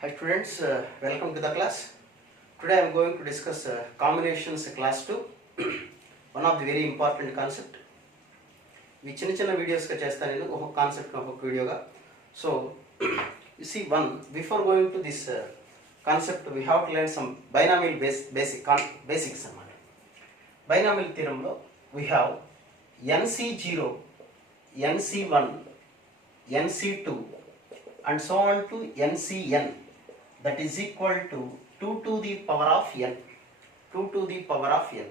Hi students, welcome to the class. Today I am going to discuss combinations class 2. One of the very important concept. We చిన్న videos గా చేస్తాను నేను ఒక concept ఒక వీడియోగా. So you see before going to this concept we have to learn some binomial basics అన్నమాట. Binomial theorem లో we have NC0, NC1, NC2 and so on to NCN, that is equal to 2 to the power of n, 2 to the power of n.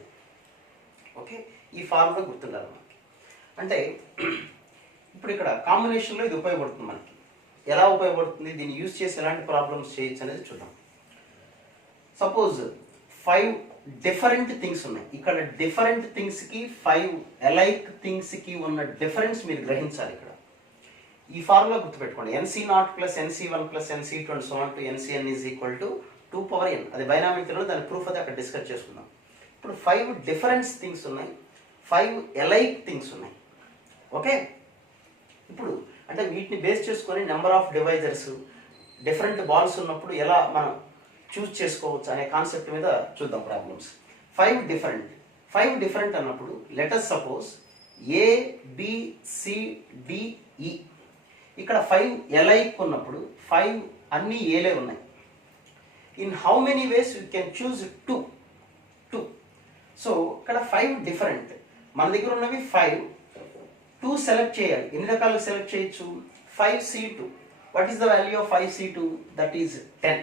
Okay, ఈ formula గుర్తుండాలి మనకి. అంటే ఇప్పుడు ఇక్కడ కాంబినేషన్లో ఇది ఉపయోగపడుతుంది మనకి. ఎలా ఉపయోగపడుతుంది, దీన్ని యూజ్ చేసి ఎలాంటి ప్రాబ్లమ్స్ చేయొచ్చు అనేది చూద్దాం. సపోజ్ 5 డిఫరెంట్ థింగ్స్ ఉన్నాయి. ఇక్కడ డిఫరెంట్ థింగ్స్కి 5 అలైక్ థింగ్స్కి ఉన్న డిఫరెన్స్ మీరు గ్రహించాలి. ఇక్కడ ఈ ఫార్ములా గుర్తుపెట్టుకోండి. NC0 plus NC1 plus NC2 and so on to NCN is equal to 2 power n. అది బైనామిల్ థియరమ్, దాని ప్రూఫ్ అది అక్కడ డిస్కస్ చేసుకుందాం. ఇప్పుడు 5 డిఫరెన్స్ థింగ్స్ ఉన్నాయి, 5 అలైక్ థింగ్స్ ఉన్నాయి. ఓకే, ఇప్పుడు అంటే వీటిని బేస్ చేసుకొని number of divisors, different balls ఉన్నప్పుడు ఎలా మనం చూస్ చేసుకోవచ్చు అనే కాన్సెప్ట్ మీద చూద్దాం ప్రాబ్లమ్స్. 5 డిఫరెంట్ అన్నప్పుడు లెటస్ సపోజ్ ABCDE. ఇక్కడ 5 ఎలైక్ ఉన్నప్పుడు 5 అన్ని ఏలే ఉన్నాయి. In how many ways you can choose 2. So ఇక్కడ 5 డిఫరెంట్, మన దగ్గర ఉన్నవి 5, 2 సెలెక్ట్ చేయాలి. ఎన్ని రకాలు సెలెక్ట్ చేయొచ్చు? 5C2. What is the value of 5C2? That is 10.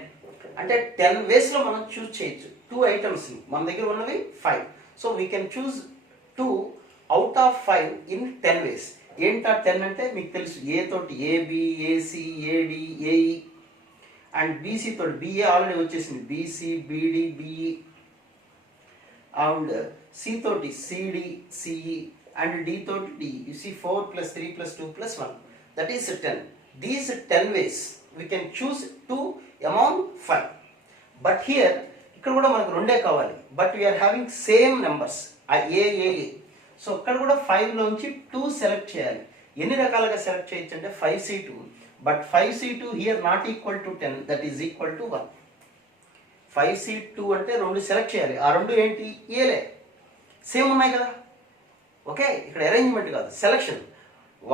అంటే 10 వేస్లో మనం చూస్ చేయొచ్చు 2 ఐటమ్స్. మన దగ్గర ఉన్నవి 5, so we can choose 2 out of 5 in 10 వేస్. ఏంటా 10 అంటే మీకు తెలుసు, ఏ తోటి AB, AC, AD, AE and BC తోటి BA ఆల్రెడీ వచ్చేసింది, BC, BD, BE and C తోటి CD, CE అండ్ D తోటి D. You see 4 plus 3 plus 2 plus 1, that is 10. These 10 ways we can choose 2 among 5. But here ఇక్కడ కూడా మనకు రెండే కావాలి, but we are having same numbers AA. So ఇక్కడ కూడా 5 లోంచి 2 సెలెక్ట్ చేయాలి. ఎన్ని రకాలుగా సెలెక్ట్ చేయొచ్చు అంటే 5C2, but 5C2 here not equal to 10, that is equal to 1. 5C2 అంటే 2 సెలెక్ట్ చేయాలి. ఆ 2 ఏంటి? ఏలే, సేమ్ ఉన్నాయి కదా. ఓకే, ఇక్కడ అరేంజ్మెంట్ కాదు, సెలెక్షన్.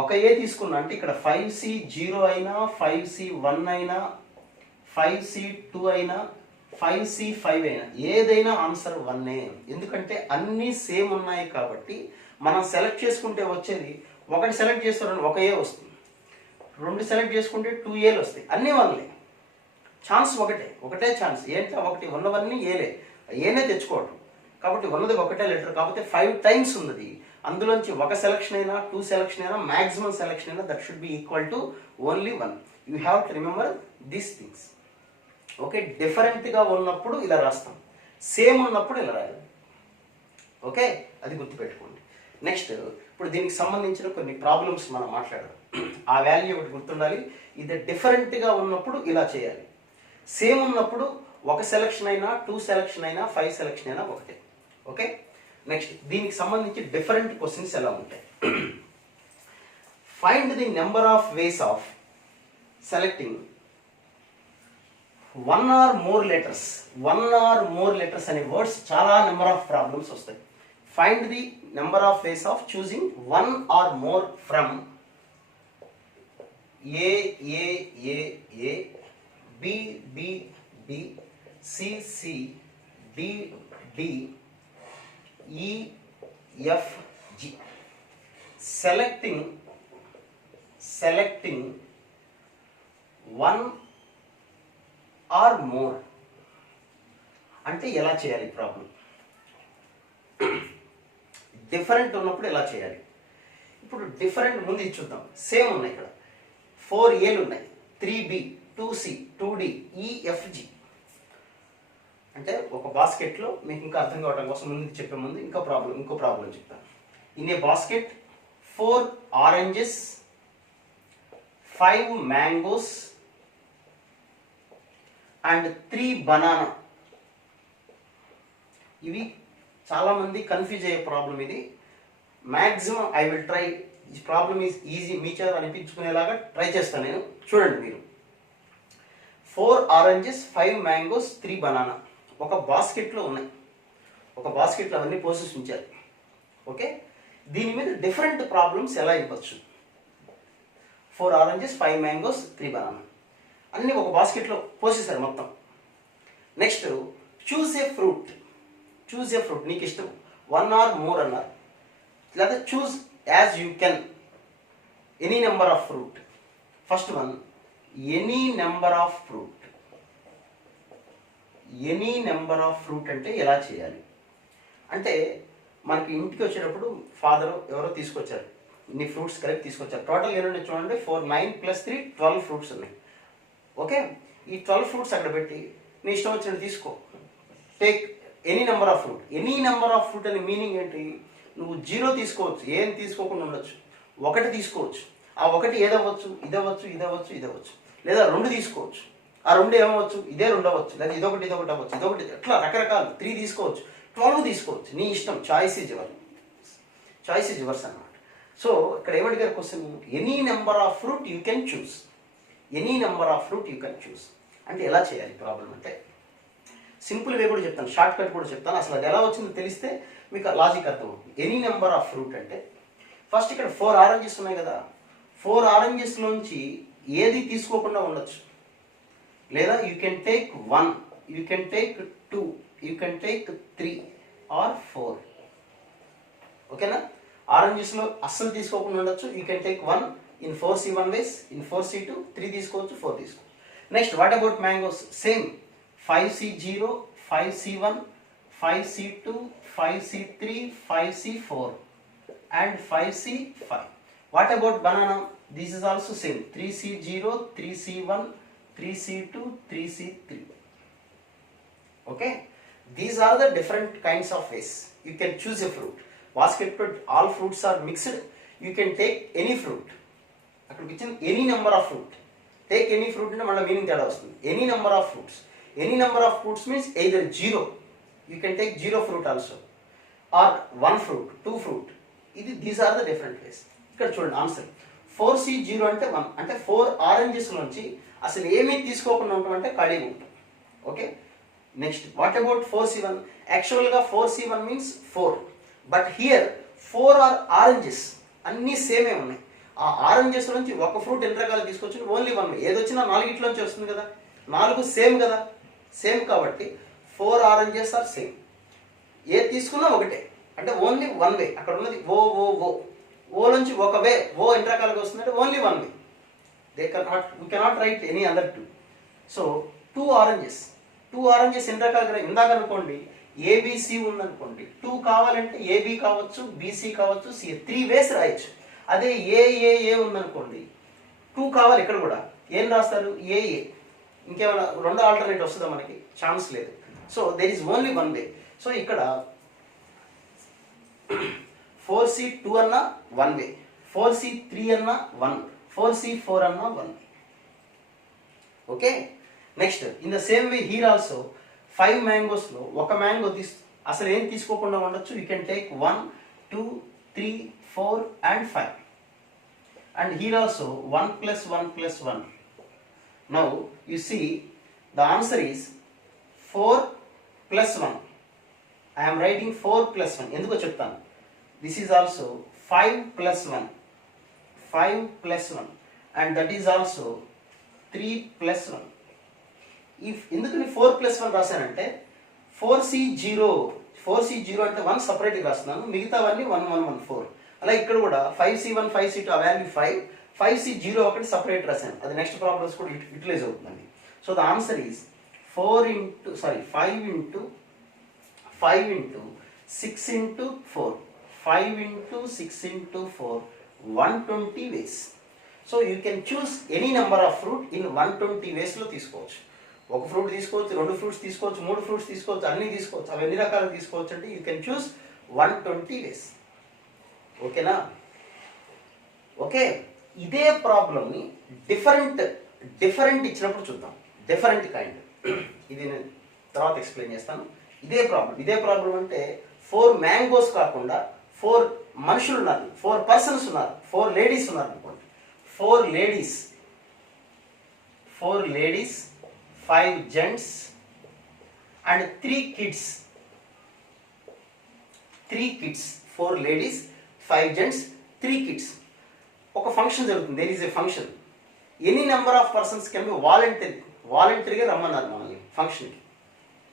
ఒక ఏ తీసుకున్నా అంటే ఇక్కడ 5C0 అయినా, 5C1 అయినా, 5C2 అయినా, 5C5 అయినా, ఏదైనా ఆన్సర్ 1. ఎందుకంటే అన్నీ సేమ్ ఉన్నాయి కాబట్టి మనం సెలెక్ట్ చేసుకుంటే వచ్చేది, ఒకటి సెలెక్ట్ చేస్తారని 1 ఏ వస్తుంది, 2 సెలెక్ట్ చేసుకుంటే 2 ఏలు వస్తాయి. అన్నీ 1లే, ఛాన్స్ ఒకటే ఛాన్స్. ఏంటంటే ఒకటి ఉన్నవన్నీ ఏనే తెచ్చుకోవడం. కాబట్టి ఉన్నది ఒకటే లెటర్, కాకపోతే 5 టైమ్స్ ఉన్నది. అందులోంచి 1 సెలెక్షన్ అయినా, 2 సెలెక్షన్ అయినా, మ్యాక్సిమం సెలెక్షన్ అయినా, that should be equal to only 1. You have to remember these things. Okay, డిఫరెంట్గా ఉన్నప్పుడు ఇలా రాస్తాం, సేమ్ ఉన్నప్పుడు ఇలా రాయాలి. ఓకే, అది గుర్తుపెట్టుకోండి. నెక్స్ట్, ఇప్పుడు దీనికి సంబంధించిన కొన్ని ప్రాబ్లమ్స్ మనం మాట్లాడాలి. ఆ వాల్యూ ఒకటి గుర్తుండాలి. ఇది డిఫరెంట్గా ఉన్నప్పుడు ఇలా చేయాలి, సేమ్ ఉన్నప్పుడు 1 సెలెక్షన్ అయినా, 2 సెలెక్షన్ అయినా, 5 సెలెక్షన్ అయినా ఒకటే. ఓకే, నెక్స్ట్ దీనికి సంబంధించి డిఫరెంట్ క్వశ్చన్స్ ఎలా ఉంటాయి. Find the number of ways of selecting 1 or more letters అనే వర్డ్స్ చాలా నెంబర్ ఆఫ్ ప్రాబ్లమ్స్ వస్తాయి. Find the number of ways of choosing 1 or more from A, B, B, C, D, E, F, G. Selecting 1 or more అంటే ఎలా చేయాలి problem? Different ఉన్నప్పుడు ఎలా చేయాలి? ఇప్పుడు డిఫరెంట్ ముందు ఇది చూద్దాం. సేమ్ ఉన్నాయి, ఇక్కడ 4 ఏలు ఉన్నాయి, 3B, 2C, 2D, EFG. అంటే ఒక బాస్కెట్లో మీకు ఇంకా అర్థం కావడం కోసం ముందు చెప్పే ముందు ఇంకో ప్రాబ్లం చెప్తాను. In a basket 4 oranges, 5 mangoes and 3 banana. ఇవి చాలామంది కన్ఫ్యూజ్ అయ్యే ప్రాబ్లం. ఇది మ్యాక్సిమం ఐ విల్ ట్రై, ఈ ప్రాబ్లం ఈజ్ ఈజీ మీచర్ అనిపించుకునేలాగా ట్రై చేస్తాను నేను. చూడండి మీరు, 4 ఆరెంజెస్ 5 మ్యాంగోస్ 3 బనానా ఒక బాస్కెట్లో ఉన్నాయి. ఒక బాస్కెట్లో అవన్నీ పోసేసి ఉంచారు. ఓకే, దీని మీద డిఫరెంట్ ప్రాబ్లమ్స్ ఎలా ఇవ్వచ్చు. 4 ఆరెంజెస్ 5 మ్యాంగోస్ 3 బనానా అన్నీ ఒక బాస్కెట్లో పోసేసారు మొత్తం. Next choose a fruit. Choose a fruit, నీకు ఇష్టం 1 or more అన్నారు. లేదా choose as you can any number of fruit. First one any number of fruit. Any number of fruit అంటే ఎలా చేయాలి అంటే, మనకి ఇంటికి వచ్చేటప్పుడు ఫాదర్ ఎవరో తీసుకొచ్చారు, ఇన్ని ఫ్రూట్స్ కలిపి తీసుకొచ్చారు. టోటల్ ఎన్ని చూడండి, 4 9 + 3 12 ఫ్రూట్స్ ఉన్నాయి. ఓకే, ఈ 12 ఫ్రూట్స్ అక్కడ పెట్టి నీ ఇష్టం వచ్చినట్టు తీసుకో. Take any number of fruit. Any number of fruit అనే మీనింగ్ ఏంటి, నువ్వు 0 తీసుకోవచ్చు, ఏం తీసుకోకుండా ఉండొచ్చు. 1 తీసుకోవచ్చు, ఆ 1 ఏదవ్వచ్చు, ఇదవ్వచ్చు, ఇదవ్వచ్చు, ఇదవ్వచ్చు. లేదా 2 తీసుకోవచ్చు, ఆ 2 ఏమవచ్చు, ఇదే 2 అవ్వచ్చు, లేదా ఇదొకటి ఇదొకటి అవ్వచ్చు, ఇదొకటి, అట్లా రకరకాలు. 3 తీసుకోవచ్చు, 12 తీసుకోవచ్చు, నీ ఇష్టం. Choice is your. Choice is yours అన్నమాట. సో ఇక్కడ ఏమడిగారు question, any number of fruit you can choose. Any number of fruit you can choose అంటే ఎలా చేయాలి ప్రాబ్లం అంటే, సింపుల్ వే కూడా చెప్తాను, షార్ట్ కట్ కూడా చెప్తాను. అసలు అది ఎలా వచ్చిందో తెలిస్తే మీకు లాజిక్ అర్థమవుతుంది. ఎనీ నెంబర్ ఆఫ్ ఫ్రూట్ అంటే, ఫస్ట్ ఇక్కడ 4 ఆరెంజెస్ ఉన్నాయి కదా, 4 ఆరెంజెస్లోంచి ఏది తీసుకోకుండా ఉండొచ్చు. లేదా you can take 1, you can take 2, you can take 3 or 4. ఓకేనా, ఆరెంజెస్లో అస్సలు తీసుకోకుండా ఉండొచ్చు. You can take 1 in 4C1 ways, in 4C2 3 తీసుకోవచ్చు, 4 తీసుకోవచ్చు. Next what about mangoes, same 5C0, 5C1, 5C2, 5C3, 5C4 and 5C5. What about banana? This is also same, 3C0, 3C1, 3C2, 3C3. Okay, these are the different kinds of ways you can choose a fruit. Basket fruit, all fruits are mixed, you can take any fruit. అక్కడికి ఇచ్చిన any number of fruit. Take any fruit అంటే మళ్ళీ meaning తేడా వస్తుంది. Any number of fruits. Means number of ఫ్రూట్స్ మీన్స్ ఎయిదర్ 0, you can take 0 fruit also, or 1 fruit, 2 fruit. ఇది these are the different ways. ఇక్కడ చూడండి ఆన్సర్ 4C0 అంటే 1, అంటే 4 ఆరెంజెస్ నుంచి అసలు ఏమీ తీసుకోకుండా ఉంటాం అంటే ఖాళీగా ఉంటాం. Okay, next what about 4C1? యాక్చువల్గా 4C1 means 4, but here 4 are oranges, అన్నీ సేమే ఉన్నాయి. ఆ ఆరెంజెస్ నుంచి ఒక ఫ్రూట్ ఎన్ని రకాలు తీసుకొచ్చి ఓన్లీ 1. ఏదొచ్చినా 4 వస్తుంది కదా, 4 సేమ్ కదా, సేమ్ కాబట్టి 4 ఆరెంజెస్ ఆర్ సేమ్. ఏది తీసుకున్నా ఒకటే, అంటే ఓన్లీ 1 వే. అక్కడ ఉన్నది ఓ ఓ ఓ, ఓ నుంచి ఒక వే, ఓ ఎన్ని రకాలుగా వస్తుందంటే only 1 way. You cannot write any other 2. So 2 oranges. 2 oranges ఎన్ని రకాలుగా, ఇందాక అనుకోండి ఏబిసి ఉందనుకోండి, 2 కావాలంటే ఏబి కావచ్చు, బీసీ కావచ్చు, సి, 3 వేస్ రాయొచ్చు. అదే ఏ ఉందనుకోండి, 2 కావాలి, ఇక్కడ కూడా ఏం రాస్తారు, ఏఏ. ఇంకేమైనా 2 ఆల్టర్నేట్ వస్తుందా మనకి, ఛాన్స్ లేదు. So there is only 1 way. So ఇక్కడ 4C2 అన్నా 1 వే, 4C3 అన్నా 1, 4C4 అన్నా 1. Okay, next in the same way here also 5 మ్యాంగోస్లో ఒక మ్యాంగో అసలు ఏం తీసుకోకుండా ఉండొచ్చు. You can take 1, 2, 3, 4 and 5. And here also 1 + 1 + 1. Now you see the answer is 4 + 1. I am writing 4 + 1. ఎందుకో చెప్తాను. This is also 5 + 1. 5 + 1 and that is also 3 + 1. ఎందుకని 4 + 1 రాశానంటే 4C0 అంటే 1 సపరేట్గా రాస్తున్నాను, మిగతావన్నీ 1 1 1 4. అలా ఇక్కడ కూడా 5C1 5C2 ఆ వాల్యూ 5, 5C0 ఒకటి సపరేట్ రాశాను. అది నెక్స్ట్ ప్రాబ్లమ్స్ కూడా యూటిలైజ్ అవుతుందండి. So the answer is 5 × 6 × 4, 5 × 6 × 4, 120 ways. So you can choose any number of fruit in 120 వేస్లో తీసుకోవచ్చు. ఒక ఫ్రూట్ తీసుకోవచ్చు, 2 ఫ్రూట్స్ తీసుకోవచ్చు, 3 ఫ్రూట్స్ తీసుకోవచ్చు, అన్నీ తీసుకోవచ్చు. అవి ఎన్ని రకాలు తీసుకోవచ్చు అంటే యూ కెన్ చూస్ 120 వేస్. ఓకేనా? ఓకే, ఇదే ప్రాబ్లమ్ని డిఫరెంట్ ఇచ్చినప్పుడు చూద్దాం. డిఫరెంట్ కైండ్, ఇది నేను తర్వాత ఎక్స్ప్లెయిన్ చేస్తాను. ఇదే ప్రాబ్లం అంటే 4 మ్యాంగోస్ కాకుండా 4 మనుషులు ఉన్నారు, 4 పర్సన్స్ ఉన్నారు, 4 లేడీస్ ఉన్నారు అనుకోండి. 4 ladies 5 gents and 3 kids. 3 kids, 4 ladies, 5 gents, 3 kids. ఒక ఫంక్షన్ జరుగుతుంది. There is a function. Any number of persons can be వాలంటరీగా రమ్మన్నారు మనల్ని ఫంక్షన్కి.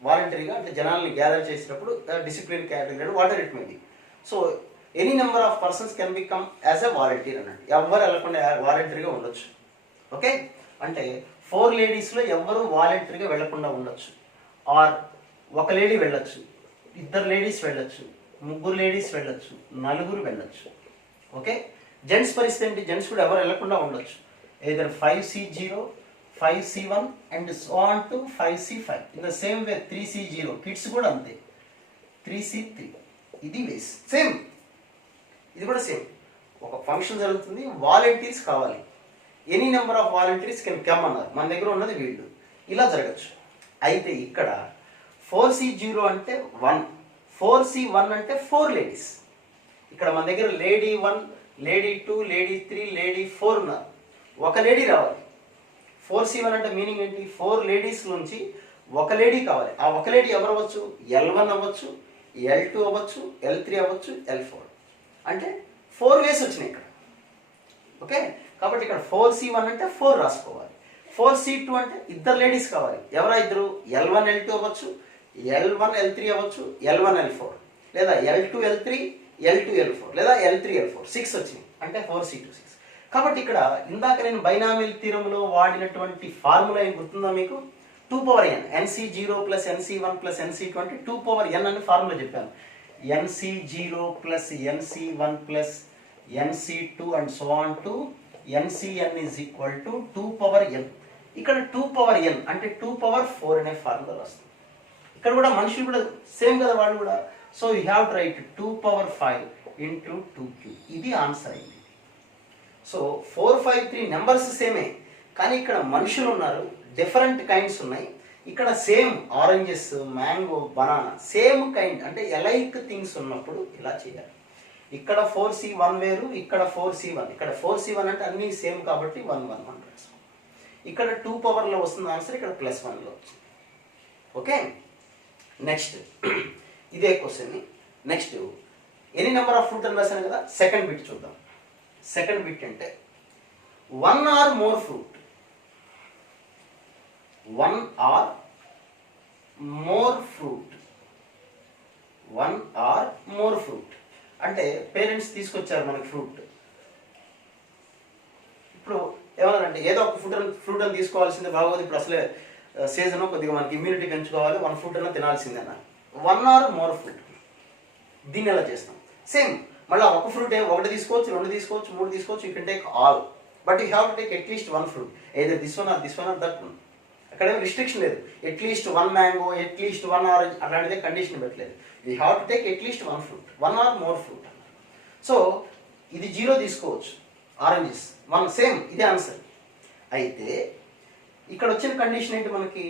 వాలంటరీగా అంటే జనాల్ని గ్యాదర్ చేసినప్పుడు discipline category whatever it may be. So any number of persons can be come as a volunteer అన్నట్టు. ఎవ్వరు వెళ్ళకుండా వాలంటరీగా ఉండొచ్చు. ఓకే, అంటే 4 లేడీస్లో ఎవ్వరు వాలంటరీగా వెళ్లకుండా ఉండొచ్చు. ఆర్ ఒక లేడీ వెళ్ళొచ్చు, 2 లేడీస్ వెళ్ళొచ్చు, 3 లేడీస్ వెళ్ళొచ్చు, 4 వెళ్ళొచ్చు. ఓకే, జెంట్స్ పరిస్థితి ఏంటి? జెంట్స్ కూడా ఎవరు వెళ్ళకుండా ఉండొచ్చు. either 5C0, 5C1 and so on to 5C5. In the same way 3C0, kids కూడా అంతే, 3C3. ఇది వేస్ సేమ్, ఇది కూడా సేమ్. ఒక ఫంక్షన్ జరుగుతుంది, వాలంటీర్స్ కావాలి. Any number of volunteers can come అన్నారు. మన దగ్గర ఉన్నది వీళ్ళు. ఇలా జరగచ్చు. అయితే ఇక్కడ 4C0 అంటే 1, 4C1 అంటే 4 లేడీస్. ఇక్కడ మన దగ్గర లేడీ 1, లేడీ 2, లేడీ 3, లేడీ 4 ఉన్నారు. ఒక లేడీ రావాలి. 4C1 అంటే మీనింగ్ ఏంటి? 4 లేడీస్ నుంచి ఒక లేడీ కావాలి. ఆ ఒక లేడీ ఎవరు అవ్వచ్చు? L1 అవ్వచ్చు, L2 అవ్వచ్చు, L3 అవ్వచ్చు, L4. అంటే 4 వేస్ వచ్చినాయి ఇక్కడ. ఓకే, కాబట్టి ఇక్కడ 4C1 అంటే 4 రాసుకోవాలి. 4C2 అంటే 2 లేడీస్ కావాలి. ఎవరా 2? L1 L2 అవ్వచ్చు, L1 L3 అవ్వచ్చు, L1 L4, లేదా L2 L3, L2 L4, లేదా L3 L4. 6 వచ్చినాయి అంటే 4C2 6. కాబట్టి ఇక్కడ ఇందాక నేను బైనామిల్ థీరంలో వాడినటువంటి ఫార్ములా ఏం గుర్తుందా మీకు? 2n, NC0 plus NC1 plus NC2 అంటే 2n అని ఫార్ములా చెప్పాను. NC0 plus NC1 plus NC2 and so on to NCN is equal to 2n. ఇక్కడ 2n అంటే 2/4 అనే ఫార్ములా వస్తుంది. ఇక్కడ కూడా మనుషులు కూడా సేమ్ కదా, వాళ్ళు కూడా. So you have to right 2/5 into 2q. ఇది ఆన్సర్ అయింది. సో 4, 5, 3 నెంబర్స్ సేమే, కానీ ఇక్కడ మనుషులు ఉన్నారు, డిఫరెంట్ కైండ్స్ ఉన్నాయి. ఇక్కడ same oranges, mango, banana same kind అంటే ఎలైక్ థింగ్స్ ఉన్నప్పుడు ఇలా చేయాలి. ఇక్కడ 4C1 వేరు, ఇక్కడ 4C1. ఇక్కడ 4C1 అంటే అన్నీ సేమ్ కాబట్టి 1 1 1 రాసుకో. ఇక్కడ 2 పవర్లో వస్తుంది ఆన్సర్, ఇక్కడ +1లో వచ్చింది. ఓకే, నెక్స్ట్ ఇదే question. Next any number of fruit అని రాశాను కదా. సెకండ్ బిట్ చూద్దాం. సెకండ్ బిట్ అంటే 1 or more fruit. 1 or more fruit. 1 or more fruit అంటే పేరెంట్స్ తీసుకొచ్చారు మనకి ఫ్రూట్. ఇప్పుడు ఏమన్నారంటే ఏదో ఒక ఫ్రూట్ అని తీసుకోవాల్సిందే బాగోదు, ఇప్పుడు అసలే సీజన్ కొద్దిగా మనకి ఇమ్యూనిటీ పెంచుకోవాలి, 1 ఫ్రూట్ అన్నా తినాల్సిందే అన్నారు. 1 or more fruit. దీన్ని ఎలా చేస్తాం? సేమ్ మళ్ళీ ఒక ఫ్రూటే, 1 తీసుకోవచ్చు, 2 తీసుకోవచ్చు, 3 తీసుకోవచ్చు. You can take all, but you have to take at least 1 fruit. either this one or that one. అక్కడ ఏం రిస్ట్రిక్షన్ లేదు. అట్లీస్ట్ 1 మ్యాంగో, అట్లీస్ట్ 1 ఆరెంజ్ అలాంటిదే కండిషన్ పెట్టలేదు. You have to take at least 1 fruit, 1 or more fruit. So ఇది 0 తీసుకోవచ్చు, oranges 1 same, ఇదే answer. అయితే ఇక్కడ వచ్చిన కండిషన్ ఏంటి మనకి?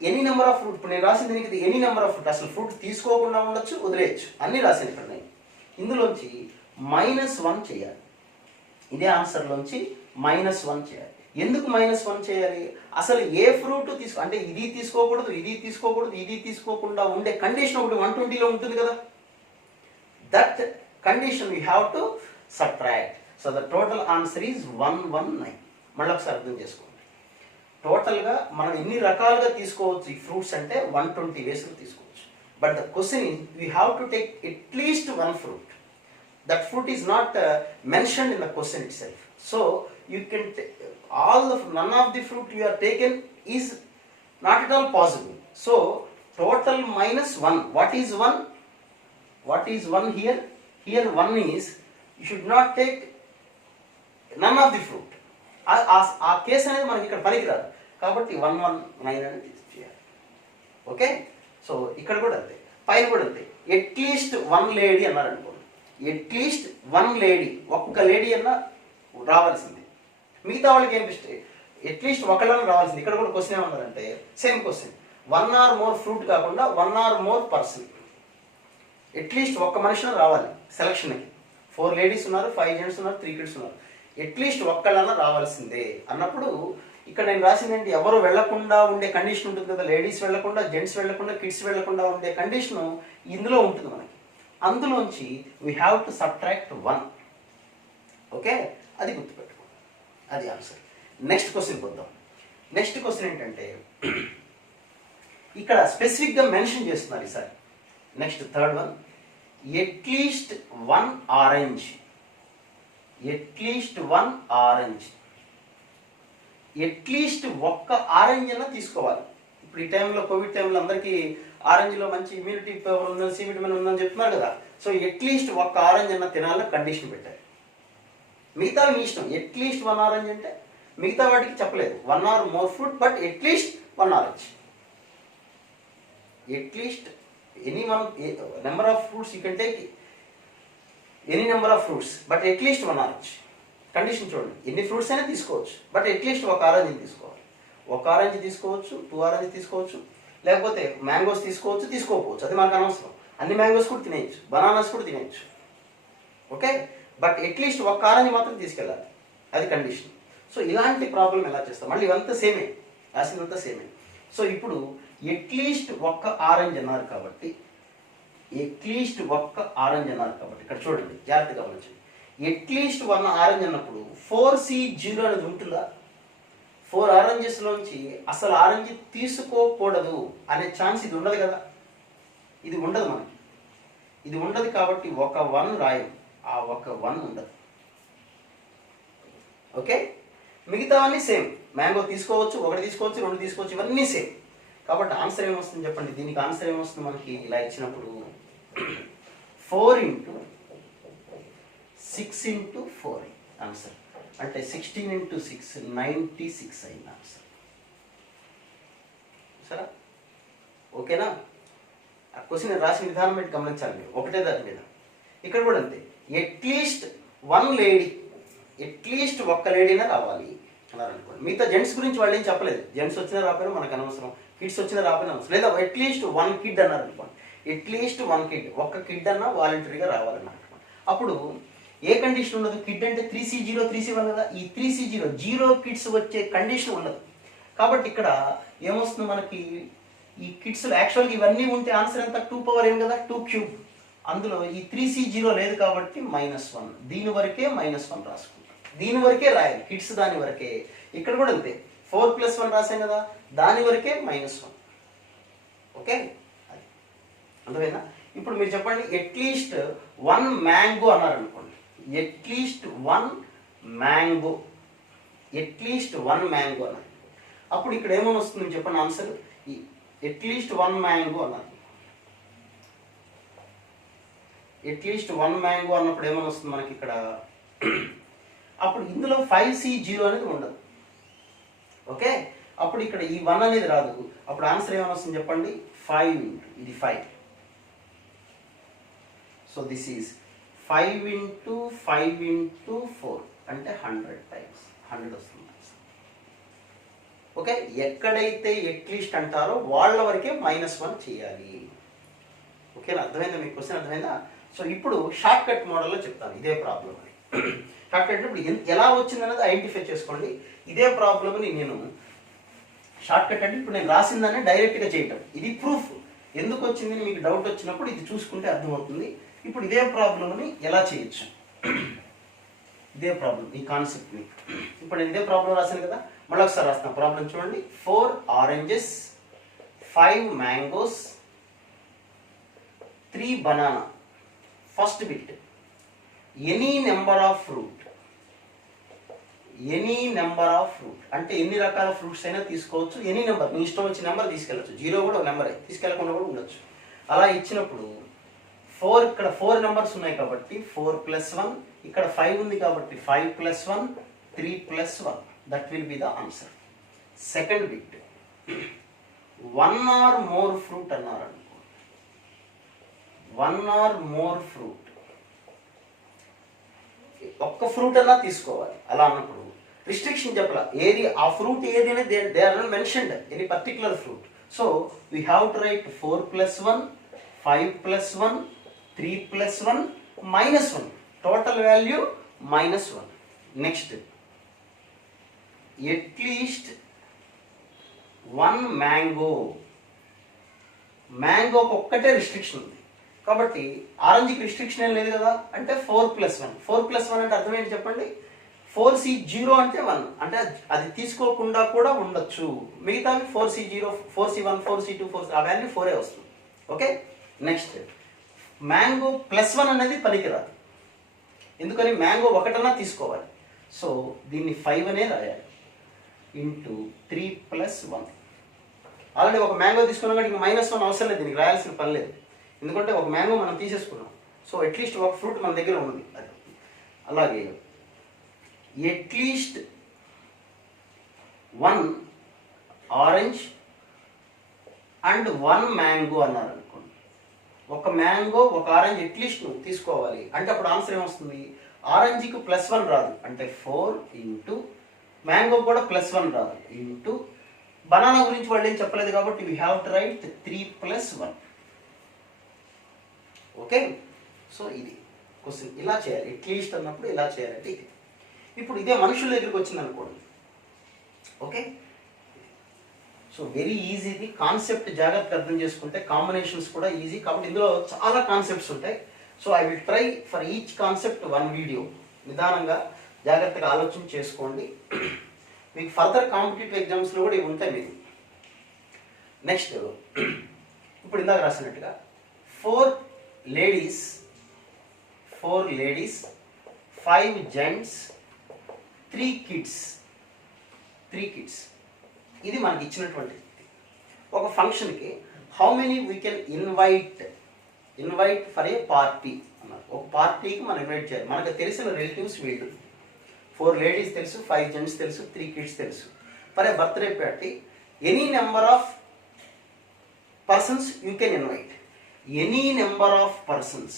Any number of fruit. ఇప్పుడు నేను రాసిన దీనికి ఇది ఎనీ నెంబర్ ఆఫ్ ఫ్రూట్. అసలు ఫ్రూట్ తీసుకోకుండా ఉండొచ్చు, వదిలేయచ్చు, అన్నీ రాశాను ఇక్కడ నేను. ఇందులోంచి -1 చేయాలి. ఇదే ఆన్సర్లోంచి -1 చేయాలి. ఎందుకు -1 చేయాలి? అసలు ఏ ఫ్రూట్ అంటే ఇది తీసుకోకూడదు, ఇది తీసుకోకూడదు, ఇది తీసుకోకుండా ఉండే కండిషన్ ఒకటి 120లో ఉంటుంది కదా. That condition you have to subtract. So the total answer is 119. మళ్ళీ ఒకసారి అర్థం చేసుకోండి. టోటల్గా మనం ఎన్ని రకాలుగా తీసుకోవచ్చు ఈ ఫ్రూట్స్ అంటే 120 వేసులు తీసుకోవచ్చు. But the question is we have to take at least 1 fruit. That fruit is not mentioned in the question itself. So you can none of the fruit you are taken is not at all possible. So total -1. What is 1? What is 1 here? Here 1 is you should not take none of the fruit. ఆ case అనేది మనకి ఇక్కడ పనికిరాదు కాబట్టి 119 అనేది చేయాలి. Okay, so ఇక్కడ కూడా అంతే, పైన కూడా అంతే. అట్లీస్ట్ 1 లేడీ అన్నారు అనుకో, అట్లీస్ట్ 1 లేడీ, ఒక్క లేడీ అన్నా రావాల్సింది. మిగతా వాళ్ళకి ఏం అట్లీస్ట్ ఒకళ్ళని రావాల్సింది. ఇక్కడ కూడా క్వశ్చన్ ఏమన్నారంటే same question, 1 or more fruit కాకుండా 1 or more పర్సన్, అట్లీస్ట్ ఒక్క మనిషిని రావాలి సెలక్షన్కి. 4 లేడీస్ ఉన్నారు, 5 జెంట్స్ ఉన్నారు, 3 కిడ్స్ ఉన్నారు, అట్లీస్ట్ ఒక్కళ్ళన్నా రావాల్సిందే అన్నప్పుడు ఇక్కడ నేను రాసిందంటే ఎవరు వెళ్లకుండా ఉండే కండిషన్ ఉంటుంది కదా, లేడీస్ వెళ్లకుండా, జెంట్స్ వెళ్లకుండా, కిడ్స్ వెళ్లకుండా ఉండే కండిషను ఇందులో ఉంటుంది మనకి. అందులోంచి we have to subtract 1. Okay, అది గుర్తుపెట్టుకోండి, అది ఆన్సర్. నెక్స్ట్ క్వశ్చన్కి వద్దాం. నెక్స్ట్ క్వశ్చన్ ఏంటంటే ఇక్కడ స్పెసిఫిక్గా మెన్షన్ చేస్తున్నారు ఈసారి. Next third one, at least 1 orange. At least 1 orange. At least ఒక్క ఆరెంజ్ అన్న తీసుకోవాలి. ఇప్పుడు ఈ టైంలో, కోవిడ్ టైంలో అందరికీ ఆరెంజ్లో మంచి ఇమ్యూనిటీ పవర్ ఉందని, సి విటమిన్ ఉందని చెప్తున్నారు కదా. సో ఎట్లీస్ట్ ఒక్క ఆరెంజ్ అన్న తినాలని కండిషన్ పెట్టారు. మిగతా మీ ఇష్టం. ఎట్లీస్ట్ 1 ఆరెంజ్ అంటే మిగతా వాటికి చెప్పలేదు, 1 or more fruit, but at least 1 orange. At least any one number of fruits you can take, any number of fruits, but at least 1 orange. Condition చూడండి, ఎన్ని ఫ్రూట్స్ అయినా తీసుకోవచ్చు, బట్ అట్లీస్ట్ ఒక ఆరెంజ్ తీసుకోవాలి. ఒక ఆరెంజ్ తీసుకోవచ్చు, 2 ఆరెంజ్ తీసుకోవచ్చు, లేకపోతే మ్యాంగోస్ తీసుకోవచ్చు, తీసుకోకపోవచ్చు, అది మనకు అనవసరం. అన్ని మ్యాంగోస్ కూడా తినేయచ్చు, బనానాస్ కూడా తినేయచ్చు. ఓకే, బట్ అట్లీస్ట్ ఒక ఆరెంజ్ మాత్రం తీసుకెళ్ళాలి, అది కండిషన్. సో ఇలాంటి ప్రాబ్లం ఎలా చేస్తాం? మళ్ళీ ఇవంతా సేమే, రాసిందంతా సేమే. సో ఇప్పుడు అట్లీస్ట్ ఒక్క ఆరెంజ్ అన్నారు కాబట్టి, అట్లీస్ట్ ఒక్క ఆరెంజ్ అన్నారు కాబట్టి ఇక్కడ చూడండి, జాగ్రత్తగా గమనించండి. అట్లీస్ట్ 1 ఆరెంజ్ అన్నప్పుడు 4C0 అనేది ఉంటుందా? 4 ఆరెంజెస్లోంచి అసలు ఆరెంజ్ తీసుకోకూడదు అనే ఛాన్స్ ఇది ఉండదు కదా, ఇది ఉండదు మనకి. ఇది ఉండదు కాబట్టి ఒక 1 రాయం, ఆ ఒక 1 ఉండదు. ఓకే, మిగతావన్నీ సేమ్. మ్యాంగో తీసుకోవచ్చు, 1 తీసుకోవచ్చు, 2 తీసుకోవచ్చు, ఇవన్నీ సేమ్. కాబట్టి ఆన్సర్ ఏమొస్తుంది చెప్పండి? దీనికి ఆన్సర్ ఏమొస్తుంది మనకి ఇలా ఇచ్చినప్పుడు? 4 × 6 × 4 ఆన్సర్. అంటే 16 × 6 96 అయింది ఆన్సర్. సరే, ఓకేనా? ఆ క్వశ్చన్ రాసిన విధానం ఏంటి గమనించాలి మీరు, ఒకటే దాని మీద. ఇక్కడ కూడా అంతే, అట్లీస్ట్ 1 లేడీ, అట్లీస్ట్ ఒక్క లేడీనా రావాలి అన్నారు అనుకోండి. మిగతా జెంట్స్ గురించి వాళ్ళు ఏం చెప్పలేదు, జెంట్స్ వచ్చినా రాకపోయినా మనకు అనవసరం, కిడ్స్ వచ్చినా రాకపోయినా అవసరం. లేదా అట్లీస్ట్ 1 కిడ్ అన్నారు అనుకోండి, అట్లీస్ట్ 1 కిడ్, ఒక్క కిడ్ అన్నా వాలంటరీగా రావాలన్నారు. అప్పుడు ఏ కండిషన్ ఉండదు? కిడ్ అంటే 3C0 3C1 కదా, ఈ 3C0 0 కిడ్స్ వచ్చే కండిషన్ ఉండదు. కాబట్టి ఇక్కడ ఏమొస్తుంది మనకి, ఈ కిడ్స్ యాక్చువల్గా ఇవన్నీ ఉంటే ఆన్సర్ ఎంత? 2 పవర్ n కదా, 2³ అందులో ఈ 3C0 లేదు కాబట్టి -1, దీని వరకే -1 రాసుకుంటాం, దీని వరకే రాయాలి కిడ్స్, దాని వరకే. ఇక్కడ కూడా అంతే, 4 + 1 రాసాం కదా, దాని వరకే -1. ఓకే, అది అర్థమైందా? ఇప్పుడు మీరు చెప్పండి, అట్లీస్ట్ 1 మ్యాంగో అన్నారు అనుకోండి, అట్లీస్ట్ 1 మ్యాంగో, అట్లీస్ట్ 1 మ్యాంగో అన్నారు. అప్పుడు ఇక్కడ ఏమని వస్తుంది చెప్పండి ఆన్సర్? అట్లీస్ట్ 1 మ్యాంగో అన్నారు. అట్లీస్ట్ 1 మ్యాంగో అన్నప్పుడు ఏమని వస్తుంది మనకి ఇక్కడ? అప్పుడు ఇందులో 5C0 అనేది ఉండదు. ఓకే, అప్పుడు ఇక్కడ ఈ 1 అనేది రాదు. అప్పుడు ఆన్సర్ ఏమని వస్తుంది చెప్పండి? 5 ఇది 5. సో దిస్ ఈజ్ 5 × 5 × 4 అంటే 100 టైమ్స్ 100 వస్తుంది. ఓకే, ఎక్కడైతే అట్లీస్ట్ అంటారో వాళ్ళ వరకే -1 చేయాలి. ఓకేనా, అర్థమైందా మీకు క్వశ్చన్? అర్థమైందా? సో ఇప్పుడు షార్ట్ కట్ మోడల్లో చెప్తాను ఇదే ప్రాబ్లం అని. షార్ట్ కట్ ఇప్పుడు ఎలా వచ్చింది అనేది ఐడెంటిఫై చేసుకోండి. ఇదే ప్రాబ్లమ్ని నేను షార్ట్ కట్ అంటే ఇప్పుడు నేను రాసిందాన్ని డైరెక్ట్గా చేయటం, ఇది ప్రూఫ్. ఎందుకు వచ్చిందని మీకు డౌట్ వచ్చినప్పుడు ఇది చూసుకుంటే అర్థమవుతుంది. ఇప్పుడు ఇదే ప్రాబ్లమ్ని ఎలా చేయొచ్చు, ఇదే ప్రాబ్లం, ఈ కాన్సెప్ట్ని ఇప్పుడు నేను ఇదే ప్రాబ్లం రాశాను కదా, మళ్ళీ ఒకసారి రాస్తాను ప్రాబ్లం చూడండి. 4 oranges, 5 mangoes, 3 banana. First bit, any number of fruit. Any number of fruit అంటే ఎన్ని రకాల ఫ్రూట్స్ అయినా తీసుకోవచ్చు, ఎనీ నెంబర్, మీ ఇష్టం వచ్చిన నెంబర్ తీసుకెళ్ళచ్చు, 0 కూడా ఒక నెంబర్ తీసుకెళ్ళకుండా కూడా ఉండొచ్చు. అలా ఇచ్చినప్పుడు 4, ఇక్కడ 4 నెంబర్స్ ఉన్నాయి కాబట్టి 4 + 1, ఇక్కడ 5 ఉంది కాబట్టి 5 + 1 3 + 1, that will be the answer. Second bit, 1 or more fruit అన్నారు అనుకో, 1 or more ఫ్రూట్, ఒక్క ఫ్రూట్ అన్నా తీసుకోవాలి. అలా అన్నప్పుడు రిస్ట్రిక్షన్ చెప్పాల, ఏది ఆ ఫ్రూట్ ఏది అనేది they are not mentioned any particular fruit. So we have to write 4 + 1 5 + 1 3 + 1 -1, total value -1. Next at least 1 మ్యాంగోకి ఒక్కటే రిస్ట్రిక్షన్ ఉంది కాబట్టి ఆరెంజ్కి రిస్ట్రిక్షన్ ఏం లేదు కదా, అంటే 4+1. 4+1 అంటే అర్థం ఏంటి చెప్పండి? 4C0 అంటే 1, అంటే అది తీసుకోకుండా కూడా ఉండొచ్చు. మిగతావి 4C0, 4C1, 4C2, 4 ఆ వాల్యూ 4 వస్తుంది. ఓకే, నెక్స్ట్ మ్యాంగో +1 అనేది పనికిరాదు. ఎందుకని మ్యాంగో ఒకటన్నా తీసుకోవాలి. సో దీన్ని 5 అనే రాయాలి ఇంటూ 3+1. ఆల్రెడీ ఒక మ్యాంగో తీసుకున్నాం కానీ ఇంకా -1 అవసరం లేదు, దీనికి రాయాల్సిన పని లేదు. ఎందుకంటే ఒక మ్యాంగో మనం తీసేసుకున్నాం. సో అట్లీస్ట్ ఒక ఫ్రూట్ మన దగ్గర ఉంది. అది అలాగే అట్లీస్ట్ 1 ఆరెంజ్ అండ్ 1 మ్యాంగో అన్నారు అనుకోండి. ఒక మ్యాంగో ఒక ఆరెంజ్ అట్లీస్ట్ నువ్వు తీసుకోవాలి అంటే అప్పుడు ఆన్సర్ ఏమొస్తుంది? ఆరెంజ్కి +1 రాదు అంటే 4 ఇంటూ మ్యాంగో కూడా +1 రాదు ఇంటూ బనానా గురించి వాళ్ళు ఏం చెప్పలేదు కాబట్టి we have to right 3+1. Okay, so ఇది క్వశ్చన్ ఇలా చేయాలి. అట్లీస్ట్ అన్నప్పుడు ఇలా చేయాలంటే ఇది. ఇప్పుడు ఇదే మనుషుల దగ్గరికి వచ్చింది అనుకోండి. ఓకే, సో వెరీ ఈజీది. కాన్సెప్ట్ జాగ్రత్తగా అర్థం చేసుకుంటే కాంబినేషన్స్ కూడా ఈజీ. కాబట్టి ఇందులో చాలా కాన్సెప్ట్స్ ఉంటాయి. So I will try for each concept 1 video. నిదానంగా జాగ్రత్తగా ఆలోచన చేసుకోండి. మీకు ఫర్దర్ కాంపిటేటివ్ ఎగ్జామ్స్లో కూడా ఇవి ఉంటాయి మీకు. నెక్స్ట్ ఇప్పుడు ఇందాక రాసినట్టుగా 4 లేడీస్ 5 జెంట్స్ 3 కిడ్స్ ఇది మనకి ఇచ్చినటువంటి ఒక ఫంక్షన్కి how many we can invite for a party అన్నారు. ఒక పార్టీకి మనం ఇన్వైట్ చేయాలి. మనకు తెలిసిన రిలేటివ్స్ వీళ్ళు 4 లేడీస్ తెలుసు, 5 జెంట్స్ తెలుసు, 3 కిడ్స్ తెలుసు. For a birthday party any number of persons you can invite. Any number of persons